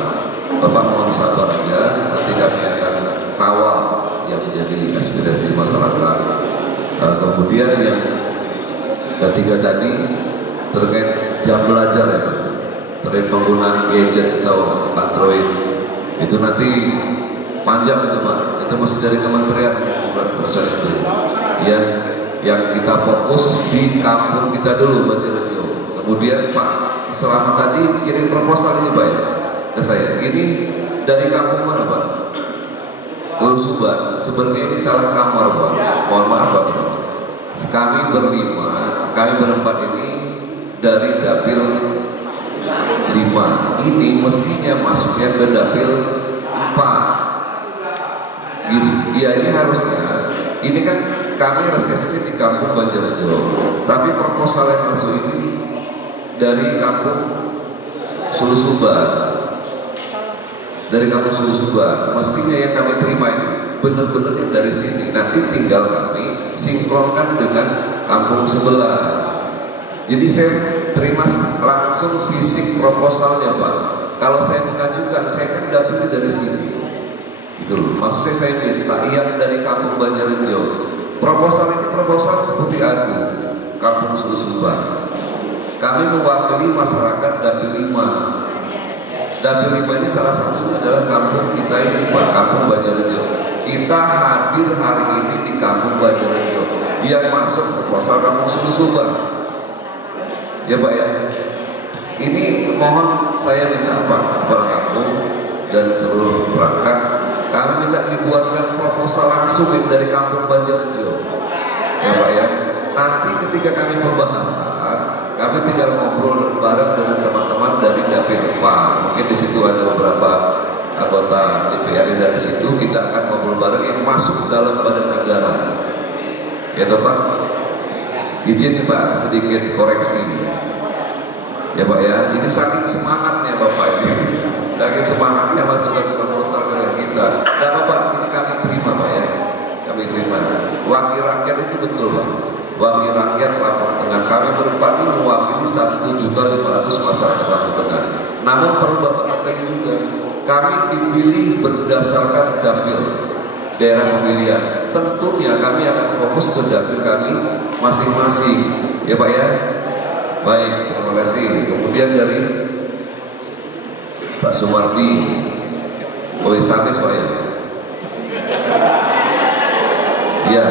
Bapak mohon sabar ya, nanti kami akan kawal yang menjadi aspirasi masyarakat. Kemudian yang ketiga tadi terkait jam belajar ya, terkait penggunaan gadget atau Android itu nanti panjang itu Pak, itu masih dari Kementerian Perusahaan itu ya, yang kita fokus di kampung kita dulu Banjarjo. Kemudian Pak Selamat tadi kirim proposal ini Pak ya ke saya. Ini dari kampung mana Pak? Lur Suban. Sebenarnya ini salah kamar Pak. Mohon maaf Pak. Kami berempat ini dari dapil 5. Ini mestinya masuknya ke dapil 4. Iya ini harusnya. Ini kan kami resesinya di kampung Banjarjo. Tapi proposal yang masuk ini dari kampung Sulu Suban. Dari kampung Sulu Suban. Mestinya yang kami terima ini benar-benar dari sini. Nah, nanti tinggal kami sinkronkan dengan kampung sebelah. Jadi saya terima langsung fisik proposalnya Pak. Kalau saya mengajukan, saya kan dapilnya dari sini. Gitu loh. Maksud saya minta yang dari kampung Banjarjo. Proposal ini proposal seperti aku, kampung Sulusubang. Kami mewakili masyarakat Dapil 5. Dapil 5 ini salah satu adalah kampung kita ini Pak, kampung Banjarjo. Kita hadir hari ini di kampung Banjarjo. Yang masuk proposal kampung Sulusubang. Ya Pak ya. Ini mohon saya minta Pak kepala kampung dan seluruh perangkat, kami minta dibuatkan proposal langsung dari kampung Banjarjo. Ya Pak ya. Nanti ketika kami pembahasan, kami tinggal ngobrol bareng dengan teman-teman dari Dapil 4. Mungkin di situ ada beberapa anggota DPR dari situ. Kita akan ngobrol bareng yang masuk dalam badan negara. Ya toh Pak. Izin Pak sedikit koreksi. Ya Pak ya. Ini saking semangatnya Bapak ini. Saking semangatnya masukkan proposal ke kita. Nah Bapak, ini kami terima Pak ya. Kami terima. Wakil rakyat itu betul Pak. Wakil rakyat Lampung Tengah, kami berpadu mewakili 1.500.000 masyarakat Lampung Tengah. Namun perlu Bapak katakan juga, kami dipilih berdasarkan dapil daerah pemilihan. Tentunya kami akan fokus ke dapil kami masing-masing. Ya Pak ya. Baik, terima kasih. Kemudian dari Pak Sumardi, Sabis Pak ya. Ya.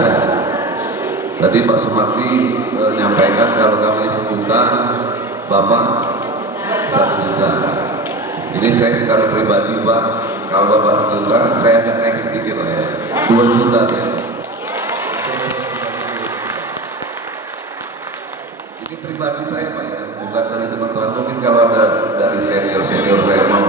Tadi Pak Sumardi menyampaikan kalau kami 1 juta, Bapak 1 juta. Ini saya secara pribadi Pak, kalau Bapak 1 juta, saya akan naik sedikit lah ya, 2 juta saya. Ini pribadi saya Pak ya, bukan dari teman-teman. Mungkin kalau ada dari senior saya mau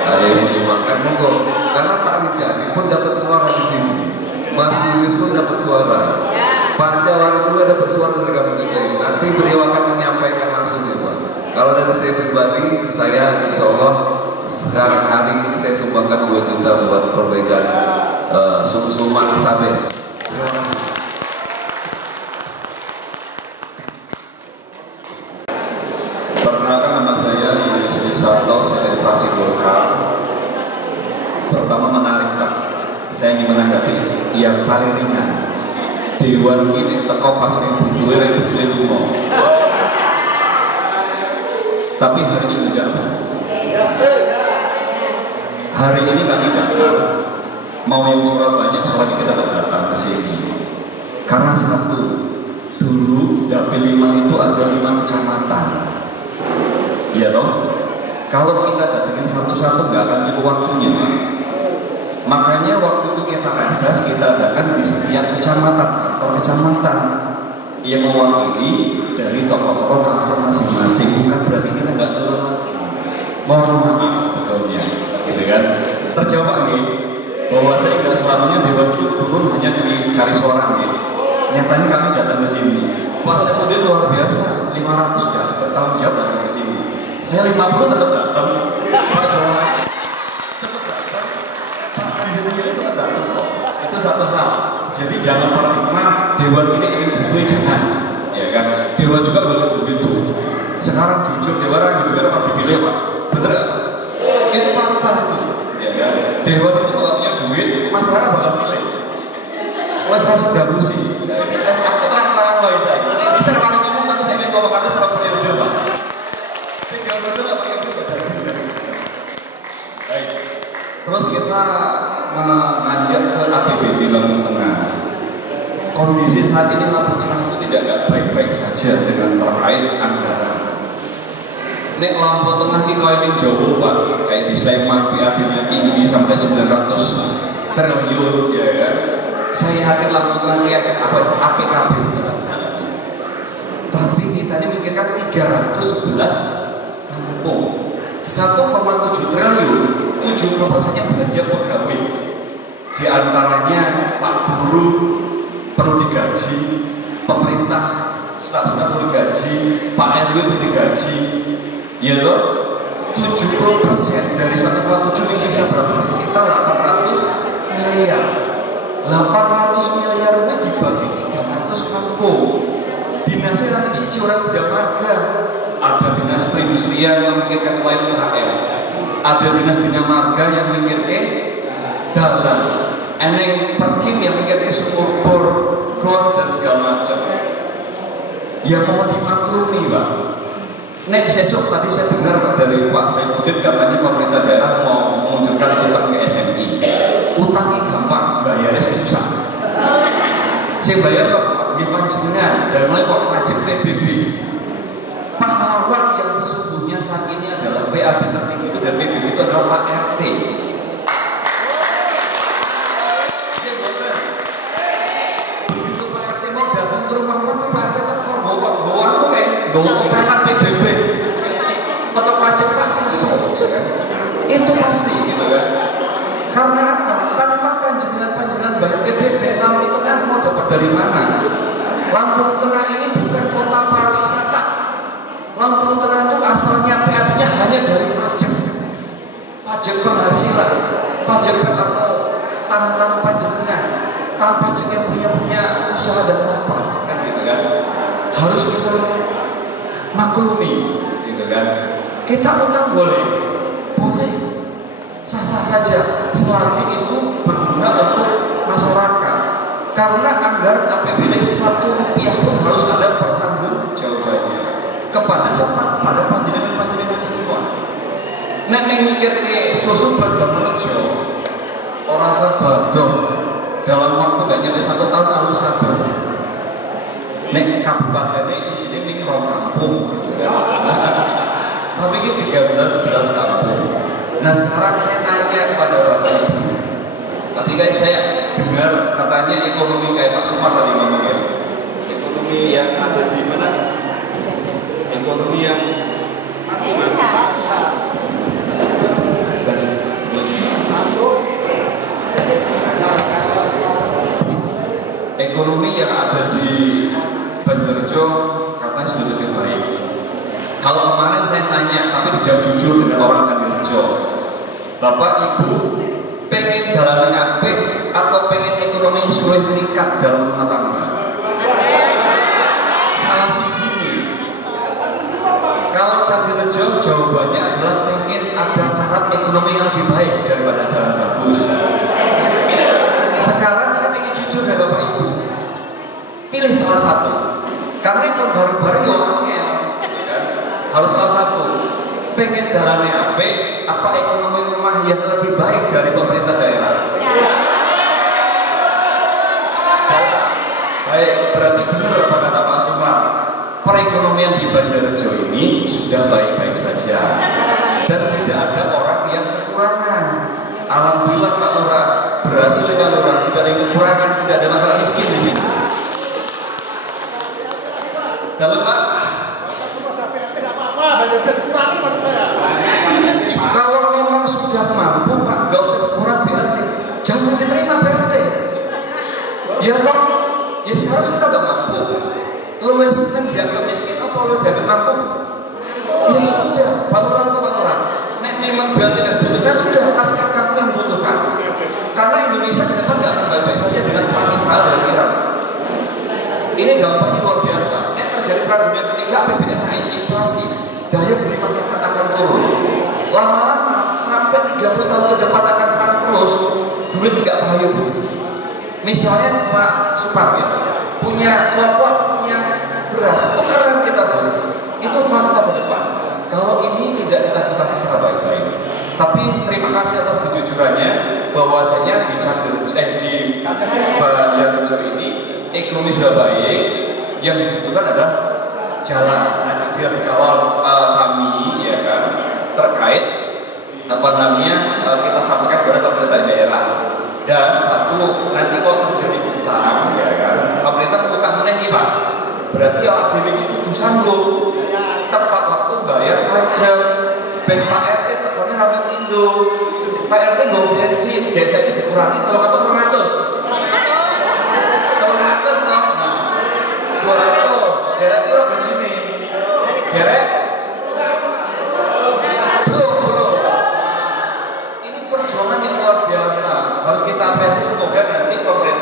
ada yang menyumbangkan monggo. Karena Pak Rijani pun dapat suara di sini, Mas Yunus pun dapat suara. Pak Jawara juga dapat suara dari kampung kita ini. Nanti beliau akan menyampaikan langsung ya Pak. Kalau dari saya pribadi, saya insya Allah sekarang hari ini saya sumbangkan 2 juta buat perbaikan sumsuman Sabes. Terima kasih. Perkenalkan nama saya Yusri Sarto, saya dari fraksi Golkar. Pertama menarik Pak, saya ingin menanggapi yang paling ringan. Dewan ini teko pas butuhe lunga. Tapi hari ini enggak. Hari ini kami datang, mau yang Surabaya, soalnya kita datang ke sini. Karena satu, dulu Dapil 5 itu ada 5 kecamatan. Iya toh? Kalau kita datangin satu-satu nggak akan cukup waktunya. Makanya waktu itu kita reses, kita adakan di setiap kecamatan, kantor kecamatan yang mewakili dari tokoh-tokoh kampung masing-masing. Bukan berarti kita nggak turun lagi. Mohon maaf sebetulnya, gitu kan? Terjawab nih bahwa saya nggak selamanya dewan itu turun hanya cari suara nih. Nyatanya kami datang ke sini. Pas saya udah luar biasa, 500 ya bertanggung jawab datang ke sini. Saya 50 tetap datang. Pak Jokowi itu satu hal. Jadi jangan paradigma dewan ini ingin butuh, jangan, ya kan? Dewan juga boleh begitu. Sekarang jujur dewan juga dapat dipilih Pak, bener nggak Pak? Itu fakta itu, ya kan? Dewan itu kalau punya duit, masyarakat bakal pilih. Wes sudah busi. Aku terang-terangan wae saya. Ini saya paling ngomong tapi saya ingin ngomong karena sebab periode Pak. Tinggal betul apa yang kita jadi. Baik. Terus kita mengajak ke APBD Lampung Tengah. Kondisi saat ini Lampung Tengah itu tidak baik-baik saja dengan terkait anggaran. Nek Lampung Tengah ini kaya yang jauh Pak, kayak di Sleman PAD-nya tinggi sampai 900 triliun, ya kan? Saya yakin Lampung Tengah ini akan APKB. Tapi kita ini mikirkan 311 kampung, 1,7 triliun. 70%-nya belanja pegawai. Di antaranya Pak Guru perlu digaji, pemerintah staf-staf perlu digaji, Pak RW perlu digaji. Ya loh, 70% dari 1,7 ini bisa berapa? Sekitar 800 miliar. 800 miliar itu dibagi 300 kampung. Dinasnya nanti siji orang udah marga. Ada dinas perindustrian yang memikirkan UMKM, ada dinas bina marga yang memikirkan dalam, eneng perkim yang memikirkan sumur bor, got dan segala macam. Ya mau dimaklumi Pak. Nek sesuk tadi saya dengar dari Pak Saifuddin katanya pemerintah daerah mau menunjukkan utang ke SMI. Utangnya gampang, bayarnya susah. Saya bayar sok di panjenengan dan mulai kok pajak PBB. Pahlawan yang sesungguhnya saat ini adalah PAB tertinggi itu dan PBB itu adalah Pak RT. Begitu Pak RT mau datang ke rumah Pak RT teko bawa aku kayak PBB atau pajak Pak sesuatu kan? Itu pasti gitu kan? Karena apa? Tanpa panjenengan bayar PBB, Lampung Tengah mau dapat dari mana? Lampung Tengah ini bukan kota pariwisata. Lampung Tengah itu asalnya PAB-nya hanya dari pajak penghasilan, pajak tanah-tanah panjenengan, pajak yang punya usaha dan lapang, kan gitu kan? Harus kita maklumi, gitu kan? Kita utang boleh, sah-sah saja, selagi itu berguna untuk masyarakat. Karena anggaran APBD 1 rupiah pun harus ada pertanggungjawabannya kepada siapa? Pada panjenengan semua. Nek mikir ke susu Banjarjo, orang Sabadong dalam waktu gak nyampe 1 tahun harus kabar. Nek kabupatennya di sini ning kampung, tapi ini 13-11 kampung. Nah sekarang saya tanya kepada Bapak Ibu, ketika saya dengar katanya ekonomi kayak Pak Sumar tadi ngomongnya, ekonomi yang ada di mana? Ekonomi yang ekonomi yang ada di Banjarjo katanya sudah cukup baik. Kalau kemarin saya tanya, tapi dijawab jujur dengan orang Banjarjo, Bapak Ibu pengen dalam apik atau pengen ekonomi seluruh meningkat dalam rumah tangga? Salah siji. Kalau Banjarjo jawabannya adalah pengen ada taraf ekonomi yang lebih baik daripada jalan bagus. Sekarang saya ingin jujur ya Bapak Ibu, pilih salah satu. Karena kalau baru-baru ya harus salah satu. Pengen dalamnya apa ekonomi rumah yang lebih baik dari pemerintah daerah? Salah. Baik, berarti benar apa kata Pak Sumar. Perekonomian di Banjarjo ini sudah baik-baik saja dan tidak ada orang yang kekurangan. Alhamdulillah Pak Lurah, berhasil Pak Lurah, tidak ada yang kekurangan, tidak ada masalah miskin di sini. Dalam Pak, kalau memang sudah mampu Pak, gak usah kurang BLT, jangan diterima BLT. Ya toh, ya sekarang kita gak mampu. Lu kan dianggap miskin apa lu dianggap mampu? Ya sudah, Pak Lurah itu Pak Lurah. Nek memang BLT gak butuhkan, sudah kasihkan kamu yang butuhkan. Karena Indonesia ke depan gak akan baik-baik saja dengan perang Israel dan Iran. Ini dampaknya luar biasa. Nek terjadi perang dunia ketiga, APBN naik, inflasi, daya beli masyarakat akan turun. Lama-lama sampai 30 tahun ke depan akan perang terus, duit tidak payu. Misalnya Pak Supar ya, punya kelompok, punya beras, tukaran kita beli. Itu fakta ke depan. Kalau ini tidak kita ceritakan secara baik-baik. Tapi terima kasih atas kejujurannya bahwasanya di Banjarjo ini ekonomi sudah baik, yang dibutuhkan adalah jalan. Nanti biar dikawal kami ya kan terkait kita sampaikan kepada pemerintah daerah. Dan satu, nanti kalau terjadi utang ya kan, pemerintah utang meneh Pak, berarti APBD itu kudu sanggup tepat waktu bayar pajak. Ben Pak RT tekannya rame Indo, Pak RT nggak bensin, biasanya dikurangi 300 toh, 200, derek kira di sini, derek belum. Ini perjuangan yang luar biasa, harus kita apresiasi. Semoga nanti pemerintah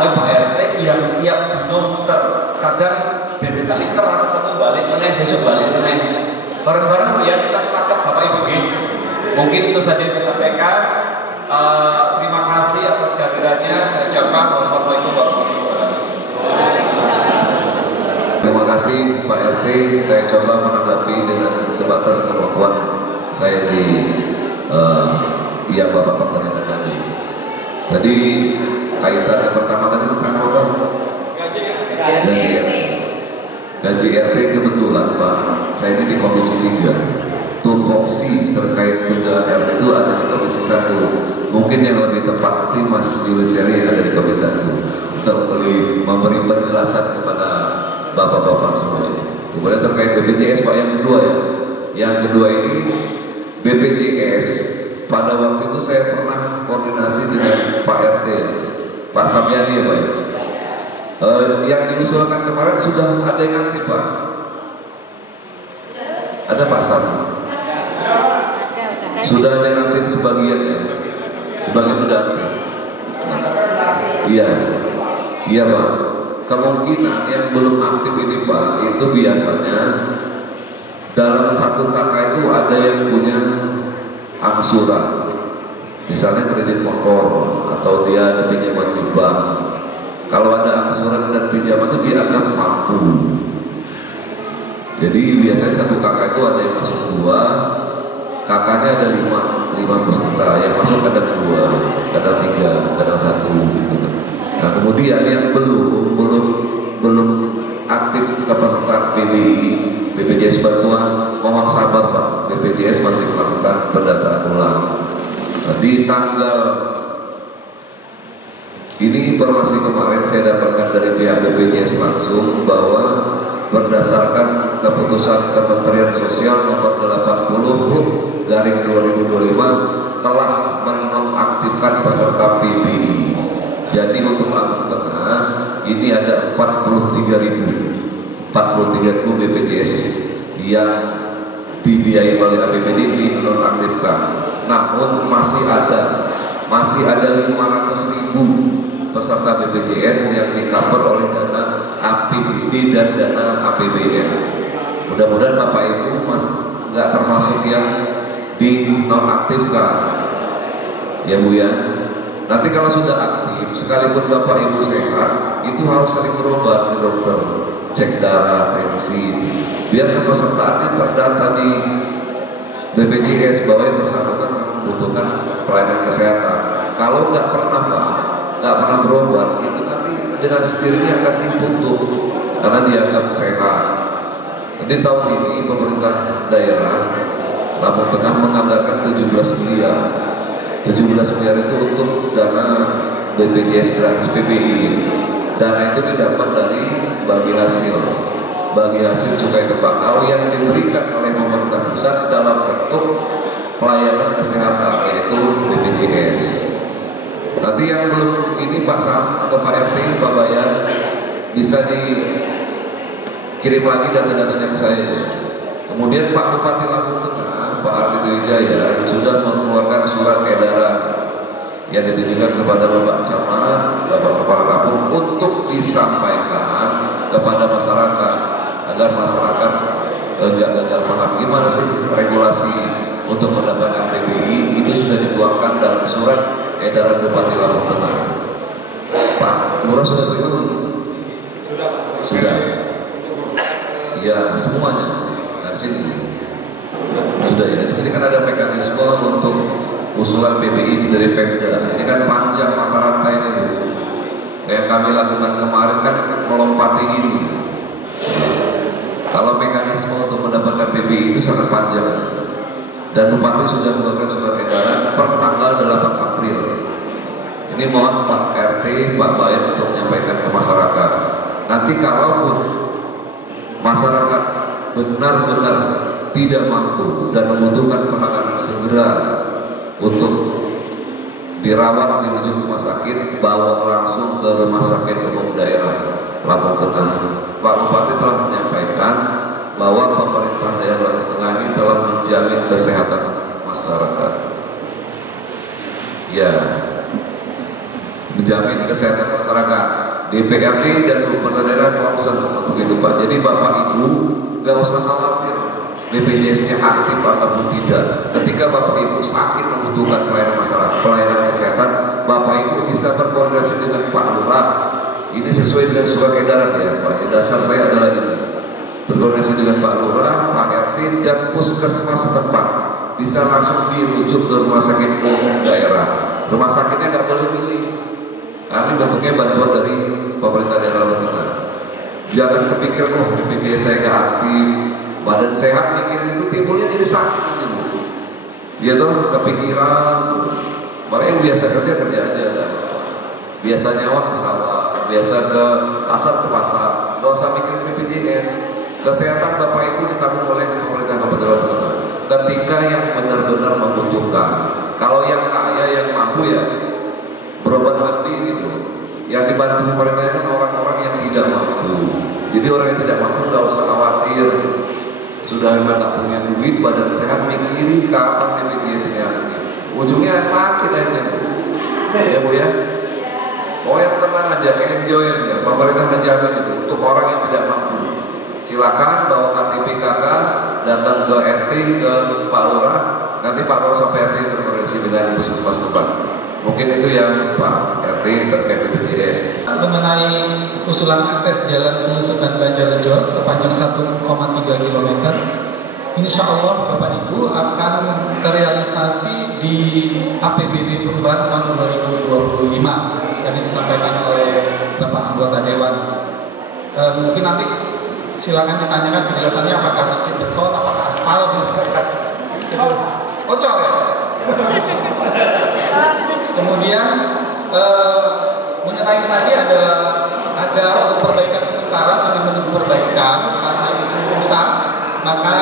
apalagi Pak RT yang tiap dino terkadang desa liter ketemu balik meneh, sesuk balik meneh. Bareng-bareng ya kita sepakat Bapak Ibu. Mungkin itu saja yang saya sampaikan. Terima kasih atas kehadirannya. Saya ucapkan wassalamualaikum warahmatullahi wabarakatuh. Terima kasih Pak RT. Saya coba menanggapi dengan sebatas kemampuan saya di yang Bapak tanyakan tadi. Tadi kaitan yang pertama tadi tentang apa? Gaji RT. Gaji RT kebetulan Pak, saya ini di Komisi 3. Tupoksi terkait tunjangan RT itu ada di Komisi 1. Mungkin yang lebih tepat nanti Mas Yuliseri yang ada di Komisi 1 untuk memberi penjelasan kepada bapak-bapak semuanya. Kemudian terkait BPJS Pak yang kedua ya. Yang kedua ini BPJS pada waktu itu saya pernah koordinasi dengan Pak RT, Pak Samyani ya Pak. Yang diusulkan kemarin sudah ada yang aktif Pak. Ada Pak Sam. Sudah ada yang aktif sebagian ya. Sebagian sudah aktif. Iya. Iya Pak. Kemungkinan yang belum aktif ini Pak, itu biasanya dalam satu kakak itu ada yang punya angsuran, misalnya kredit motor atau dia ada pinjaman di bank. Kalau ada angsuran dan pinjaman itu dianggap mampu. Jadi biasanya satu kakak itu ada yang masuk 2, kakaknya ada 5 peserta, yang masuk kadang 2, kadang 3, kadang 1 gitu. Nah kemudian yang belum aktif peserta PBI, BPJS bantuan, mohon sabar Pak, BPJS masih melakukan pendataan ulang. Di tanggal ini informasi kemarin saya dapatkan dari pihak BPJS langsung bahwa berdasarkan keputusan Kementerian Sosial nomor 80/2025 telah menonaktifkan peserta PBI. Jadi untuk Lampung Tengah ini ada 43.000 BPJS yang dibiayai oleh APBD ini dinonaktifkan. Namun masih ada 500.000 peserta BPJS yang di-cover oleh dana APBD dan dana APBN. Mudah-mudahan Bapak Ibu nggak termasuk yang dinonaktifkan, ya Bu ya. Nanti kalau sudah aktif, sekalipun Bapak Ibu sehat, itu harus sering berobat ke dokter, cek darah, tensi, biar kepesertaannya terdata di BPJS bahwa yang bersangkutan membutuhkan pelayanan kesehatan. Kalau nggak pernah Pak, nggak pernah berobat, itu nanti dengan sendirinya akan dibutuh karena dianggap sehat. Jadi tahun ini pemerintah daerah Lampung Tengah menganggarkan 17 miliar. 17 miliar itu untuk dana BPJS gratis PBI. Dana itu didapat dari bagi hasil cukai tembakau yang diberikan oleh pemerintah pusat dalam bentuk pelayanan kesehatan, yaitu BPJS. Nanti yang belum ini Pak Sam atau Pak RT, Pak Bayan bisa dikirim lagi data-datanya ke saya. Kemudian Pak Bupati Lampung Tengah, Pak Ardito Wijaya sudah mengeluarkan surat edaran yang ditujukan kepada Bapak Camat, Bapak Kepala Kampung untuk disampaikan kepada masyarakat agar masyarakat enggak gagal paham gimana sih regulasi untuk mendapatkan PBI. Itu sudah dituangkan dalam surat edaran Bupati Lampung Tengah. Pak Lurah sudah terima belum? Sudah. Ya semuanya. Nah sini sudah ya. Di sini kan ada mekanisme untuk usulan PBI dari Pemda. Ini kan panjang mata rantai ini. Kayak kami lakukan kemarin kan melompati ini. Kalau mekanisme untuk mendapatkan PBI itu sangat panjang. Dan Bupati sudah mengeluarkan surat edaran per tanggal 8 April. Ini mohon Pak RT, Pak Bayan untuk menyampaikan ke masyarakat. Nanti kalaupun masyarakat benar-benar tidak mampu dan membutuhkan penanganan segera untuk dirawat, dirujuk ke rumah sakit, bawa langsung ke Rumah Sakit Umum Daerah Lampung Tengah. Pak Bupati telah menyampaikan bahwa pemerintah daerah Lampung Tengah ini telah menjamin kesehatan masyarakat. Ya, menjamin kesehatan masyarakat. DPRD dan pemerintah daerah concern begitu Pak. Jadi Bapak Ibu nggak usah khawatir BPJS-nya aktif ataupun tidak. Ketika Bapak Ibu sakit membutuhkan pelayanan kesehatan, Bapak Ibu bisa berkoordinasi dengan Pak Lurah. Ini sesuai dengan surat edaran ya Pak. Dasar saya adalah ini. Berkoordinasi dengan Pak Lurah, Pak RT dan puskesmas setempat. Bisa langsung dirujuk ke rumah sakit umum daerah. Rumah sakitnya nggak boleh milih. Karena bentuknya bantuan dari pemerintah daerah Lampung. Jangan kepikir, oh BPJS saya nggak aktif, badan sehat mikirin itu timbulnya jadi sakit nanti Bu. Dia tuh kepikiran terus. Makanya yang biasa kerja aja lah. Biasa nyawa ke sawah, biasa ke pasar, nggak usah mikirin BPJS. Kesehatan Bapak Ibu ditanggung oleh pemerintah Kabupaten Lampung. Ketika yang benar-benar membutuhkan. Kalau yang kaya yang mampu ya berobat hati gitu. Yang dibantu pemerintahnya kan orang-orang yang tidak mampu. Jadi orang yang tidak mampu nggak usah khawatir. Sudah memang nggak punya duit, badan sehat mikirin kapan BPJS-nya aktif. Ujungnya sakit aja Bu. Ya Bu ya. Oh yang tenang aja, enjoy aja. Pemerintah menjamin itu untuk orang yang tidak mampu. Silakan bawa KTP KK, datang ke RT, ke Pak Lurah. Nanti Pak Lurah sampai RT berkoordinasi dengan puskesmas tempat. Mungkin itu yang Pak RT terkait BPJS. Mengenai usulan akses jalan Selusukan Banjarjo sepanjang 1,3 km, insya Allah Bapak Ibu akan terrealisasi di APBD perubahan tahun 2025. Tadi disampaikan oleh Bapak Anggota Dewan. Mungkin nanti silakan ditanyakan penjelasannya apakah licin beton, apakah aspal gitu. Bocor ya. Kemudian mengenai tadi ada untuk perbaikan sementara sambil menunggu perbaikan karena itu rusak, maka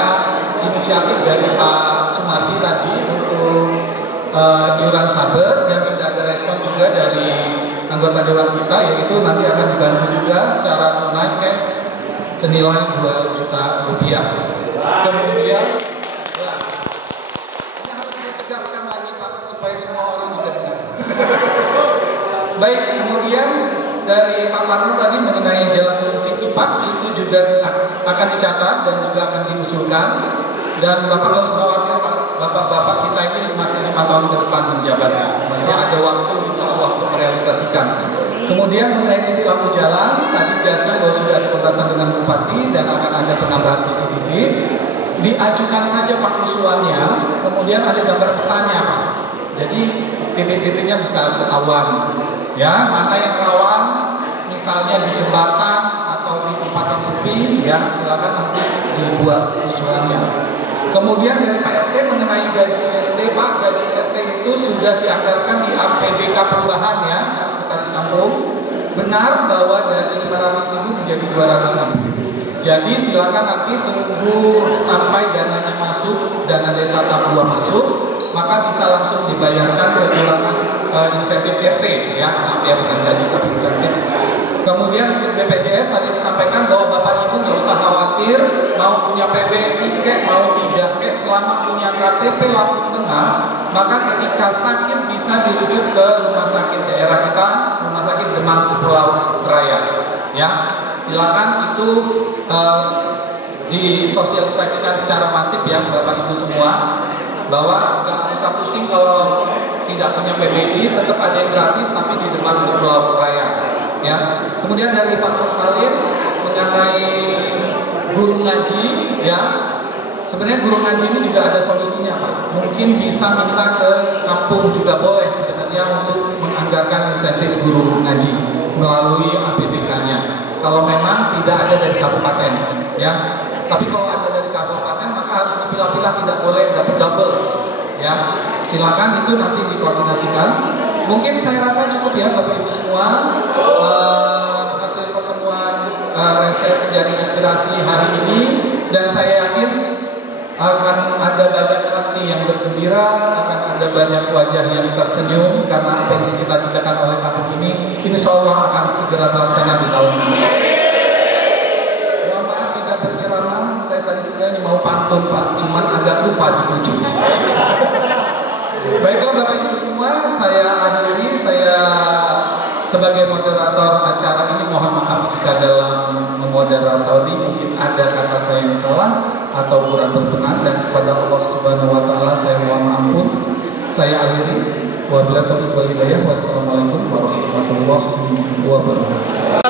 inisiatif dari Pak Sumardi tadi untuk iuran sabes dan sudah ada respon juga dari anggota dewan kita, yaitu nanti akan dibantu juga secara tunai cash senilai 2 juta rupiah. Kemudian ya, ini harus ditegaskan lagi Pak supaya semua orang juga dengar. Baik, kemudian dari Pak Parno tadi mengenai jalan Terusi Kipak itu juga akan dicatat dan juga akan diusulkan. Dan Bapak nggak usah khawatir Pak, Bapak-bapak kita ini masih 5 tahun ke depan menjabat, masih ada waktu insya Allah untuk merealisasikan. Kemudian mengenai titik lampu jalan, tadi dijelaskan bahwa sudah ada pembahasan dengan Bupati dan akan ada penambahan titik-titik. Diajukan saja Pak usulannya, kemudian ada gambar petanya Pak. Jadi titik-titiknya bisa ketahuan. Ya, mana yang rawan, misalnya di jembatan atau di tempat yang sepi, ya silakan nanti dibuat usulannya. Kemudian dari Pak RT mengenai gaji RT, Pak, gaji RT itu sudah dianggarkan di APBK perubahan ya, Pak Sekretaris Kampung. Benar bahwa dari 500.000 menjadi 200.000. Jadi silakan nanti tunggu sampai dananya masuk, dana desa tahap 2 masuk, maka bisa langsung dibayarkan kekurangan insentif RT ya, maaf ya bukan gaji tapi insentif. Kemudian untuk BPJS tadi disampaikan bahwa Bapak Ibu nggak usah khawatir mau punya PBI kek mau tidak kek, selama punya KTP Lampung Tengah maka ketika sakit bisa dirujuk ke rumah sakit daerah kita, Rumah Sakit Demang Sepulau Raya ya. Silakan itu disosialisasikan secara masif ya Bapak Ibu semua, bahwa nggak usah pusing kalau tidak punya PBI, tetap ada yang gratis tapi di Demang Sepulau Raya ya. Kemudian dari Pak Nur Salim mengenai guru ngaji ya, sebenarnya guru ngaji ini juga ada solusinya Pak. Mungkin bisa minta ke kampung juga boleh sebenarnya untuk menganggarkan insentif guru ngaji melalui APBK-nya. Kalau memang tidak ada dari kabupaten ya. Tapi kalau ada dari kabupaten maka harus dipilah-pilah, tidak boleh double ya. Silakan itu nanti dikoordinasikan. Mungkin saya rasa cukup ya Bapak Ibu semua hasil pertemuan reses dari aspirasi hari ini, dan saya yakin akan ada banyak hati yang bergembira, akan ada banyak wajah yang tersenyum karena apa yang dicita-citakan oleh kampung ini insya Allah akan segera terlaksana di tahun ini. Mohon maaf tidak berirama, saya tadi sebenarnya mau pantun Pak, cuman agak lupa di ujung. Baiklah Bapak Ibu semua, saya akhiri, saya Apakah dalam memoderatori mungkin ada kata saya yang salah atau kurang berkenan, dan kepada Allah Subhanahu wa taala saya mohon ampun. Saya akhiri. Wabillahi taufiq wal hidayah. Wassalamualaikum warahmatullahi wabarakatuh.